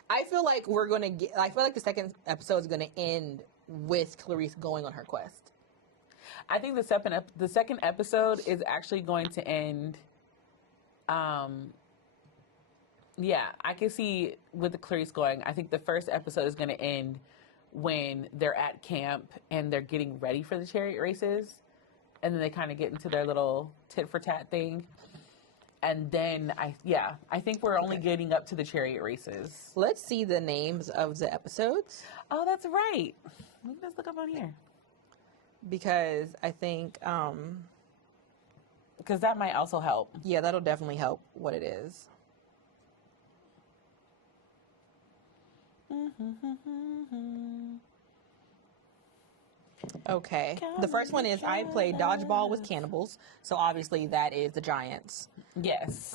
I feel like the second episode is going to end with Clarice going on her quest. I think the second episode is actually going to end. Yeah, I can see with the Clarice going. I think the first episode is going to end when they're at camp and they're getting ready for the chariot races, and then they kind of get into their little tit for tat thing. And then I think we're only getting up to the chariot races. Let's see the names of the episodes. Oh, that's right. Let's look up on here. Because I think, Because that might also help. yeah, that'll definitely help what it is. Okay. The first one is I play dodgeball with cannibals. So obviously that is the Giants. Yes.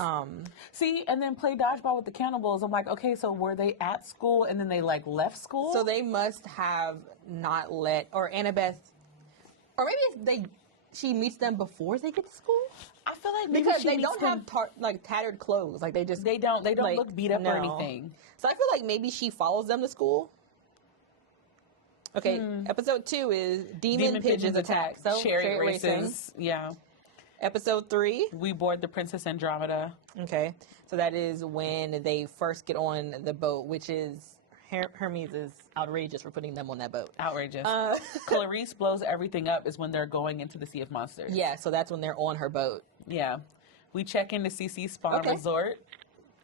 See, and then play dodgeball with the cannibals. I'm like, okay, so were they at school and then they like left school? So they must have not let, or Annabeth, or maybe she meets them before they get to school. I feel like maybe Because she they meets don't them- have like tattered clothes. Like they don't like, look beat up or no. anything. So I feel like maybe she follows them to school. Okay, episode 2 is Demon Pigeons Attack. So chariot racing. races. Yeah. Episode 3. We board the Princess Andromeda. Okay, so that is when they first get on the boat, which is Hermes is outrageous for putting them on that boat. Outrageous. Clarice blows everything up is when they're going into the Sea of Monsters. Yeah, so that's when they're on her boat. Yeah. We check into CC Spawn Okay. Resort.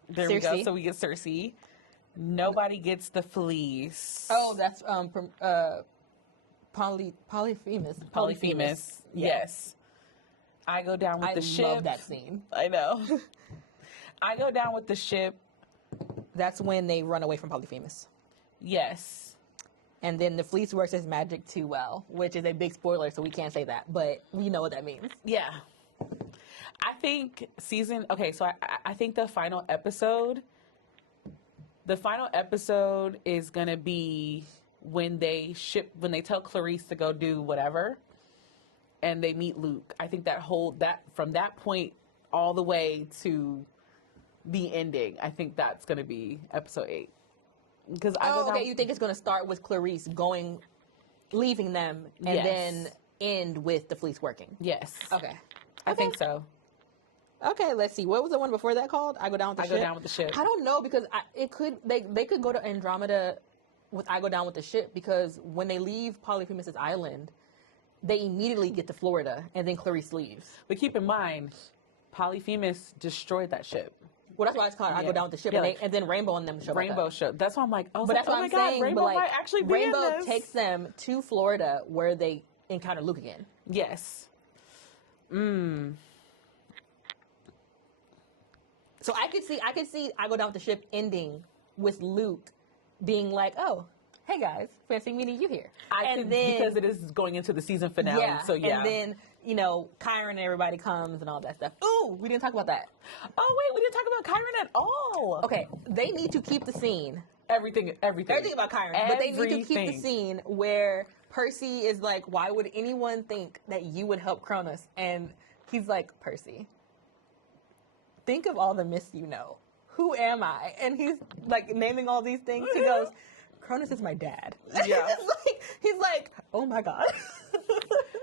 There we go. Cersei. So we get Cersei. Nobody gets the fleece. Oh, that's Polyphemus. Polyphemus. Yeah. Yes. I go down with I the ship. love that scene. I know. I go down with the ship. That's when they run away from Polyphemus. Yes. And then the fleece works as magic too well, which is a big spoiler, so we can't say that, but we know what that means. Yeah. I think I think the final episode is going to be when they tell Clarice to go do whatever and they meet Luke. I think that from that point all the way to the ending, I think that's going to be episode 8. Because you think it's going to start with Clarice leaving them, and Yes. then end with the fleece working? Yes. Okay. I think so. Okay, let's see. What was the one before that called? I Go Down with the Ship? I Go Down with the Ship. I don't know, because they could go to Andromeda with I Go Down with the Ship, because when they leave Polyphemus' island, they immediately get to Florida, and then Clarice leaves. But keep in mind, Polyphemus destroyed that ship. Well, that's why it's called I Go Down with the Ship, Yeah, and then Rainbow and them show Rainbow back up. show. That's why I'm like, oh, But that's what my I'm God, saying. Rainbow but like, might actually be in Rainbow this. takes them to Florida where they encounter Luke again. Yes. So I could see I Go Down with the Ship ending with Luke being like, oh, hey guys, fancy meeting you here. I think because it is going into the season finale. Yeah. So yeah. And then, Kyron and everybody comes and all that stuff. Ooh, we didn't talk about that. Oh wait, we didn't talk about Kyron at all. Okay, they need to keep the scene. Everything Everything about Kyron. But they need to keep the scene where Percy is like, why would anyone think that you would help Cronus? And he's like, Percy, think of all the myths you know. Who am I? And he's like naming all these things. He goes, Cronus is my dad. Yeah. he's like, oh my God.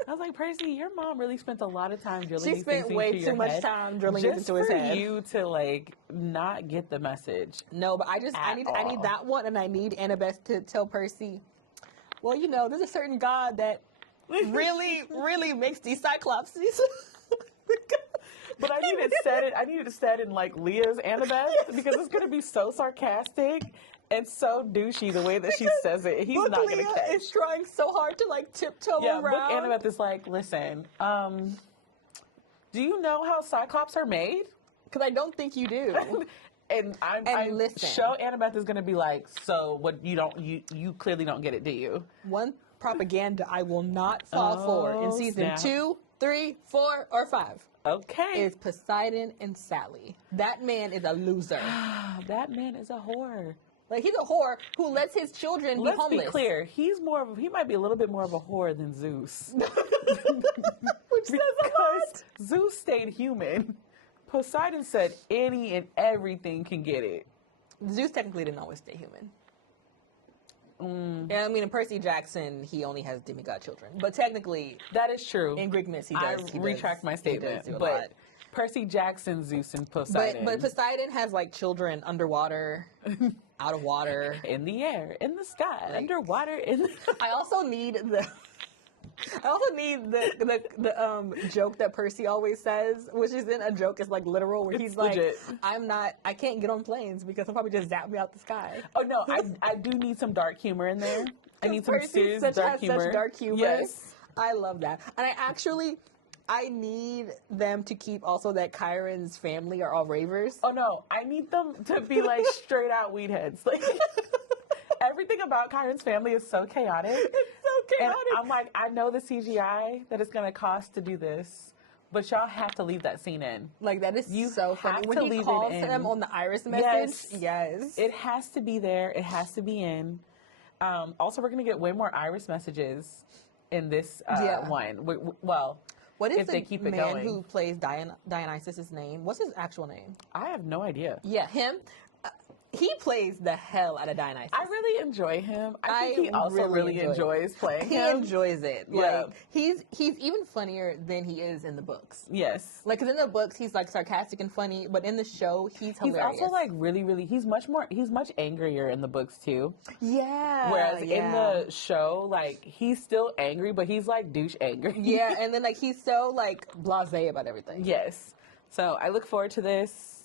I was like, Percy, your mom really spent a lot of time drilling She these spent things way into your too much head time drilling just into his for head. you to like not get the message. No, but I need that one, and I need Annabeth to tell Percy, well, there's a certain god that really, really makes these Cyclopses. But I needed to set in like Leah's Annabeth because it's gonna be so sarcastic and so douchey the way that she says it. He's not gonna catch. Leah is trying so hard to like tiptoe around. Book Annabeth is like, listen, do you know how Cyclops are made? Because I don't think you do. And listen. Show Annabeth is gonna be like, so what? You clearly don't get it, do you? One propaganda I will not fall for in season 2, 3, 4, or 5. Okay. Is Poseidon and Sally. That man is a loser. That man is a whore. Like, he's a whore who lets his children be homeless. Let's be clear. He might be a little bit more of a whore than Zeus. Which says a lot. Zeus stayed human. Poseidon said any and everything can get it. Zeus technically didn't always stay human. Yeah, I mean, in Percy Jackson, he only has demigod children. But technically, that is true. In Greek myths, he does. I retract my statement. He does do a but lot. Percy Jackson, Zeus, and Poseidon. But Poseidon has like children underwater, out of water, in the air, in the sky, underwater. I also need the joke that Percy always says, which isn't a joke, it's like literal, where he's like, legit. I can't get on planes because they'll probably just zap me out the sky. Oh no, I do need some dark humor in there. I need some serious dark humor. Such dark humor. Yes. I love that. And I need them to keep also that Chiron's family are all ravers. Oh no, I need them to be like straight out weed heads. Like everything about Chiron's family is so chaotic. It's so chaotic. And I'm like, I know the CGI that it's gonna cost to do this, but y'all have to leave that scene in. Like, that is so funny. have When to he leave calls it in. him on the iris message, yes. It has to be there. It has to be in. Also, we're gonna get way more iris messages in this one. Well, what is if the they keep it man going. who plays Dionysus' name? What's his actual name? I have no idea. Yeah, him. He plays the hell out of Dionysus. I really enjoy him. I think he also really enjoys playing He him. enjoys it. Yeah. Like, he's even funnier than he is in the books. Yes. Like, 'cause in the books, he's like sarcastic and funny, but in the show, he's hilarious. He's also like really, he's much angrier in the books too. Yeah. Whereas in the show, like, he's still angry, but he's like douche angry. Yeah, and then like he's so like blasé about everything. Yes. So I look forward to this.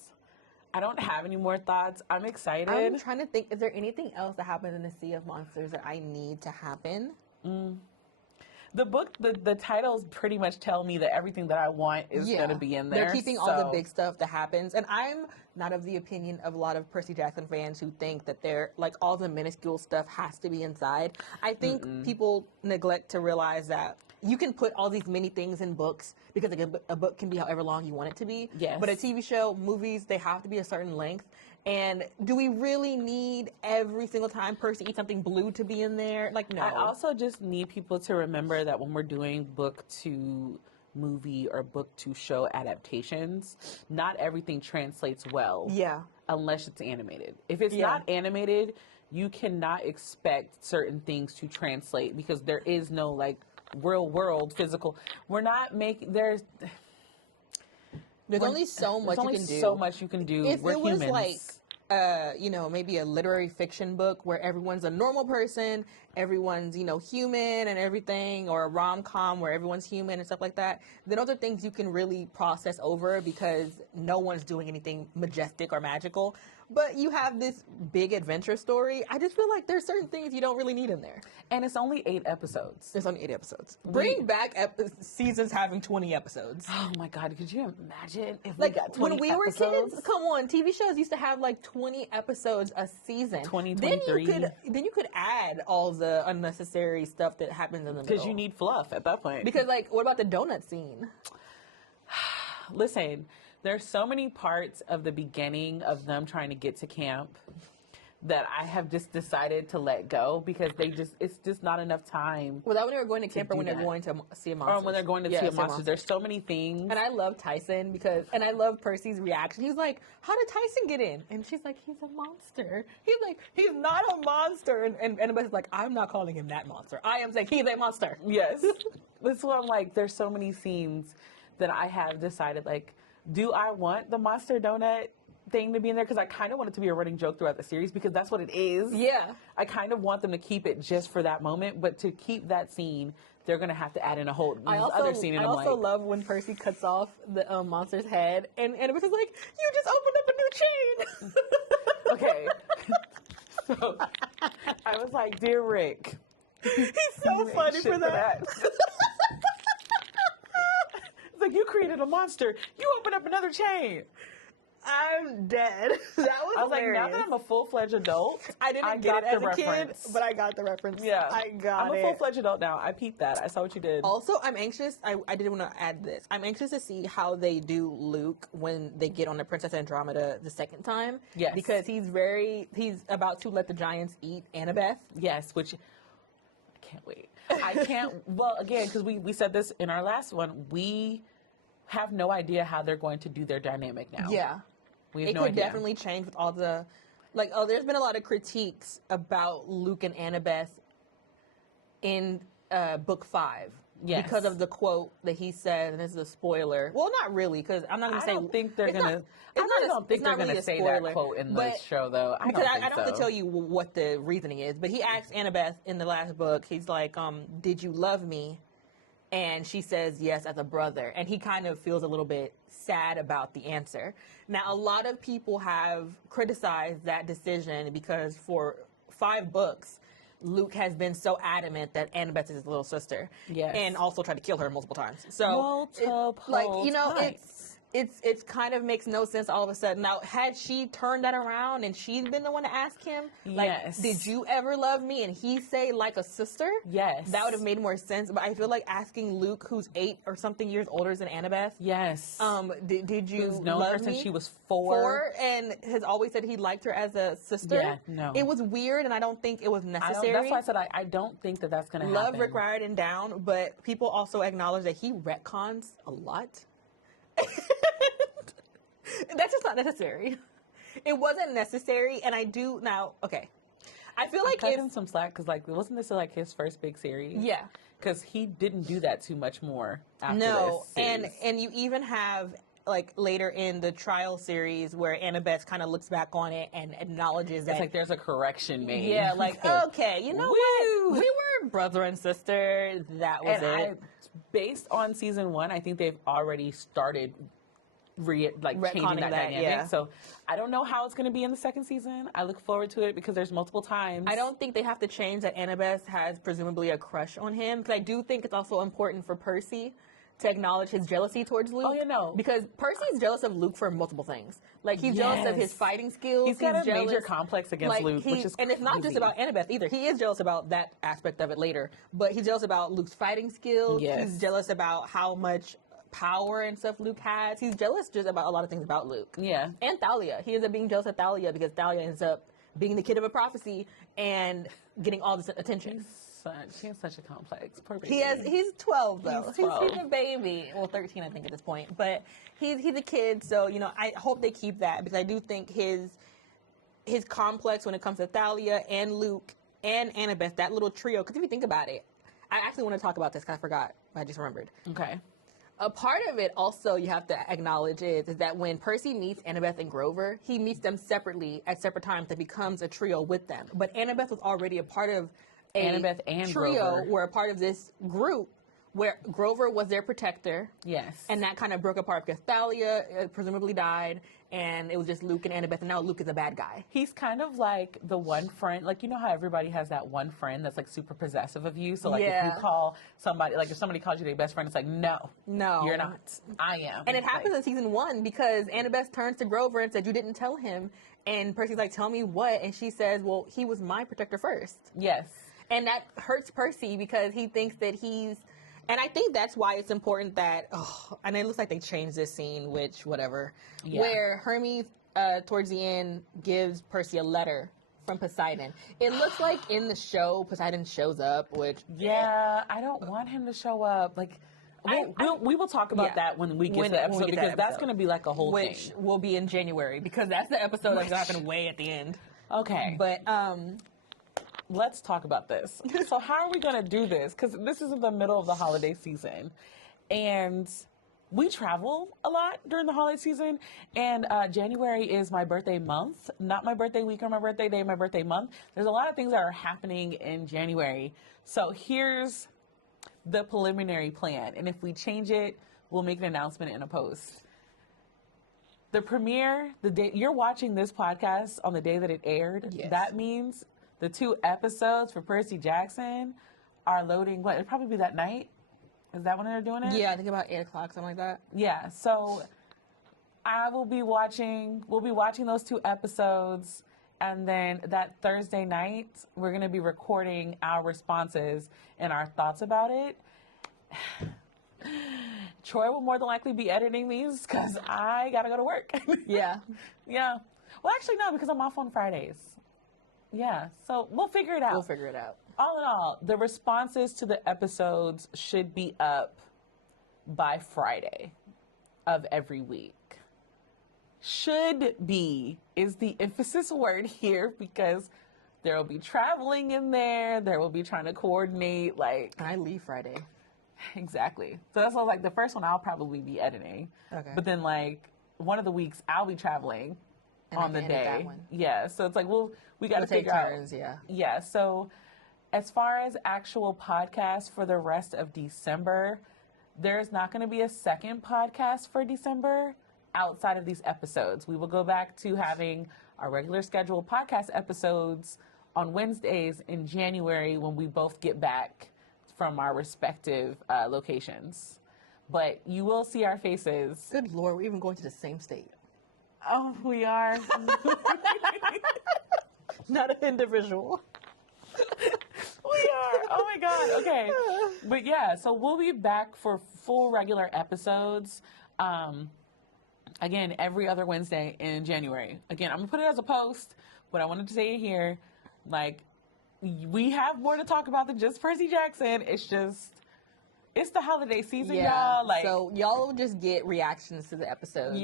I don't have any more thoughts. I'm excited. I'm trying to think, is there anything else that happens in the Sea of Monsters that I need to happen? The book, the titles pretty much tell me that everything that I want is going to be in there. They're keeping all the big stuff that happens. And I'm not of the opinion of a lot of Percy Jackson fans who think that they're like all the minuscule stuff has to be inside. I think people neglect to realize that you can put all these many things in books because like a book can be however long you want it to be. Yes. But a TV show, movies, they have to be a certain length. And do we really need every single time Percy eats something blue to be in there? Like, no. I also just need people to remember that when we're doing book to movie or book to show adaptations, not everything translates well. Yeah. Unless it's animated. If it's not animated, you cannot expect certain things to translate because there is no like real world physical. We're not making there's only so much you can do. So much you can do. If we're it was humans. like maybe a literary fiction book where everyone's a normal person everyone's, human and everything, or a rom-com where everyone's human and stuff like that, then those are things you can really process over because no one's doing anything majestic or magical. But you have this big adventure story. I just feel like there's certain things you don't really need in there. And it's only 8 episodes. There's only 8 episodes. Bring back seasons having 20 episodes. Oh my God, could you imagine if we got 20 when we episodes? were kids, come on, TV shows used to have like 20 episodes a season. 20, then 23. you could add all the unnecessary stuff that happens in the middle. Because you need fluff at that point. Because what about the donut scene? Listen, there's so many parts of the beginning of them trying to get to camp that I have just decided to let go because it's just not enough time. Was that when they were going to camp or when they're going to see a monster? Or when they're going to see a monster. There's so many things. And I love Tyson and I love Percy's reaction. He's like, how did Tyson get in? And she's like, he's a monster. He's like, he's not a monster. And Annabeth's like, I'm not calling him that monster. I am saying he's a monster. Yes. That's why I'm like, there's so many scenes that I have decided, like, do I want the monster donut thing to be in there? Because I kind of want it to be a running joke throughout the series because that's what it is. Yeah. I kind of want them to keep it just for that moment, but to keep that scene, they're going to have to add in a whole other scene. And I also love when Percy cuts off the monster's head and it was just like, you just opened up a new chain. Okay. So I was like, dear Rick. He's so funny for that. It's like, you created a monster. You opened up another chain. I'm dead. That was I was hilarious. like, now that I'm a full-fledged adult, I didn't get it as a kid, but I got the reference. Yeah. I'm a full-fledged adult now. I peeped that. I saw what you did. Also, I'm anxious. I did want to add this. I'm anxious to see how they do Luke when they get on the Princess Andromeda the second time. Yes. Because he's about to let the giants eat Annabeth. Yes, which I can't wait. Well, again, because we said this in our last one, we have no idea how they're going to do their dynamic now. Yeah. We have it no could idea. definitely change with all the, there's been a lot of critiques about Luke and Annabeth in book 5. Yes. Because of the quote that he said, and this is a spoiler. Well, not really, because I'm not going to say. I don't think they're going to. I don't think they're going to say that quote in the show, though. I don't have to tell you what the reasoning is. But he asked Annabeth in the last book. He's like, "Did you love me?" And she says, "Yes, as a brother." And he kind of feels a little bit sad about the answer. Now, a lot of people have criticized that decision because for 5 books, Luke has been so adamant that Annabeth is his little sister. Yes. And also tried to kill her multiple times. So, it's kind of makes no sense all of a sudden. Now, had she turned that around and she's been the one to ask him, yes. Did you ever love me? And he say, like a sister? Yes. That would have made more sense. But I feel like asking Luke, who's 8 or something years older than Annabeth. Yes. Did you Who's known love her me? since she was 4. And has always said he liked her as a sister. Yeah, no. It was weird, and I don't think it was necessary. That's why I said I don't think that that's going to happen. Love Rick Riordan down, but people also acknowledge that he retcons a lot. That's just not necessary. It wasn't necessary, and I do now. Okay, I feel like cut him some slack because wasn't this his first big series? Yeah, because he didn't do that too much more after this series. and you even have later in the trial series where Annabeth kind of looks back on it and acknowledges that there's a correction made. Yeah, okay, you know what? We were brother and sister. That was it. Based on season 1, I think they've already started changing that dynamic. Yeah. So I don't know how it's going to be in the second season. I look forward to it because there's multiple times. I don't think they have to change that Annabeth has presumably a crush on him, because I do think it's also important for Percy to acknowledge his jealousy towards Luke. Oh, you know. Because Percy's jealous of Luke for multiple things. He's jealous of his fighting skills. He's got a major complex against Luke, which is and it's not just about Annabeth either. He is jealous about that aspect of it later. But he's jealous about Luke's fighting skills. Yes. He's jealous about how much power and stuff Luke has. He's jealous just about a lot of things about Luke. Yeah. And Thalia. He ends up being jealous of Thalia because Thalia ends up being the kid of a prophecy and getting all this attention. He has such a complex. Poor baby. He's 12 though. He's 12. He's a baby. Well, 13 I think at this point. But he's a kid, so I hope they keep that, because I do think his complex when it comes to Thalia and Luke and Annabeth, that little trio, because if you think about it, I actually want to talk about this because I forgot. I just remembered. Okay. A part of it also you have to acknowledge is that when Percy meets Annabeth and Grover, he meets them separately at separate times and becomes a trio with them. But Annabeth was already a part of Annabeth and trio Grover were a part of this group where Grover was their protector. Yes. And that kind of broke apart because Thalia presumably died, and it was just Luke and Annabeth, and now Luke is a bad guy. He's kind of like the one friend, like, you know how everybody has that one friend that's like super possessive of you? So like if you call somebody, like if somebody calls you their best friend, it's like, no, you're not. I am. And it happens in season 1 because Annabeth turns to Grover and said, you didn't tell him. And Percy's like, tell me what? And she says, well, he was my protector first. Yes. And that hurts Percy because he thinks that he's... And I think that's why it's important that, and it looks like they changed this scene, which, whatever, where Hermes, towards the end, gives Percy a letter from Poseidon. It looks like in the show, Poseidon shows up, which... Yeah, I don't want him to show up. Like, we will talk about that when we get to the episode, because that's going to be like a whole thing. Which will be in January, because that's the episode that's happening way at the end. Okay. But, let's talk about this. So how are we going to do this? Because this is in the middle of the holiday season. And we travel a lot during the holiday season. And January is my birthday month. Not my birthday week or my birthday day, my birthday month. There's a lot of things that are happening in January. So here's the preliminary plan. And if we change it, we'll make an announcement in a post. The premiere, the day you're watching this podcast on the day that it aired, that means the 2 episodes for Percy Jackson are loading. What? It'll probably be that night. Is that when they're doing it? Yeah, I think about 8 o'clock, something like that. Yeah. So we'll be watching those 2 episodes. And then that Thursday night, we're going to be recording our responses and our thoughts about it. Troy will more than likely be editing these because I got to go to work. Yeah. Yeah. Well, actually, no, because I'm off on Fridays. Yeah, so we'll figure it out. We'll figure it out. All in all, the responses to the episodes should be up by Friday of every week. Should be is the emphasis word here, because there will be traveling in there. There will be trying to coordinate, like... I leave Friday. Exactly. So that's like the first one I'll probably be editing. Okay. But then like one of the weeks I'll be traveling. And on the day. That one. Yeah. So it's like, we got to figure turns, out. Yeah. So as far as actual podcasts for the rest of December, there's not going to be a second podcast for December outside of these episodes. We will go back to having our regular scheduled podcast episodes on Wednesdays in January when we both get back from our respective locations. But you will see our faces. Good Lord, we're even going to the same state. Oh, we are. Not an individual. We are. Oh my God. Okay. But yeah, so we'll be back for full regular episodes. Again, every other Wednesday in January. Again, I'm going to put it as a post, but I wanted to say it here. Like, we have more to talk about than just Percy Jackson. It's the holiday season, y'all. Like, so y'all will just get reactions to the episodes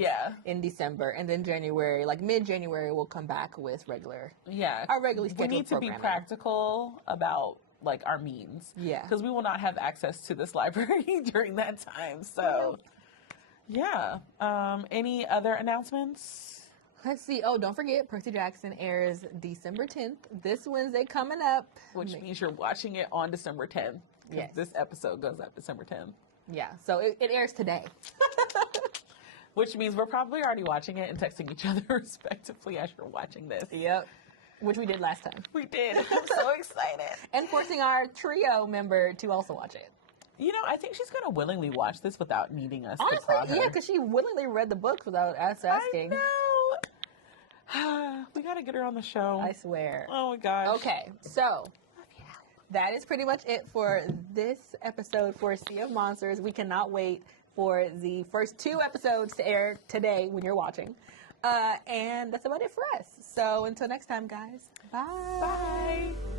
in December, and then January, like mid-January, we'll come back with our regularly scheduled We need to be practical about like our means. Yeah. Because we will not have access to this library during that time. So, yeah. Any other announcements? Let's see. Oh, don't forget, Percy Jackson airs December 10th, this Wednesday coming up. Which means you're watching it on December 10th. Yes. This episode goes up December 10th. Yeah, so it airs today. Which means we're probably already watching it and texting each other respectively as you're watching this. Yep. Which we did last time. We did. I'm so excited. And forcing our trio member to also watch it. You know, I think she's going to willingly watch this without needing us to prod her. Yeah, because she willingly read the books without us asking. I know. We got to get her on the show. I swear. Oh, my gosh. Okay, so... that is pretty much it for this episode for Sea of Monsters. We cannot wait for the first 2 episodes to air today when you're watching. And that's about it for us. So until next time, guys. Bye. Bye.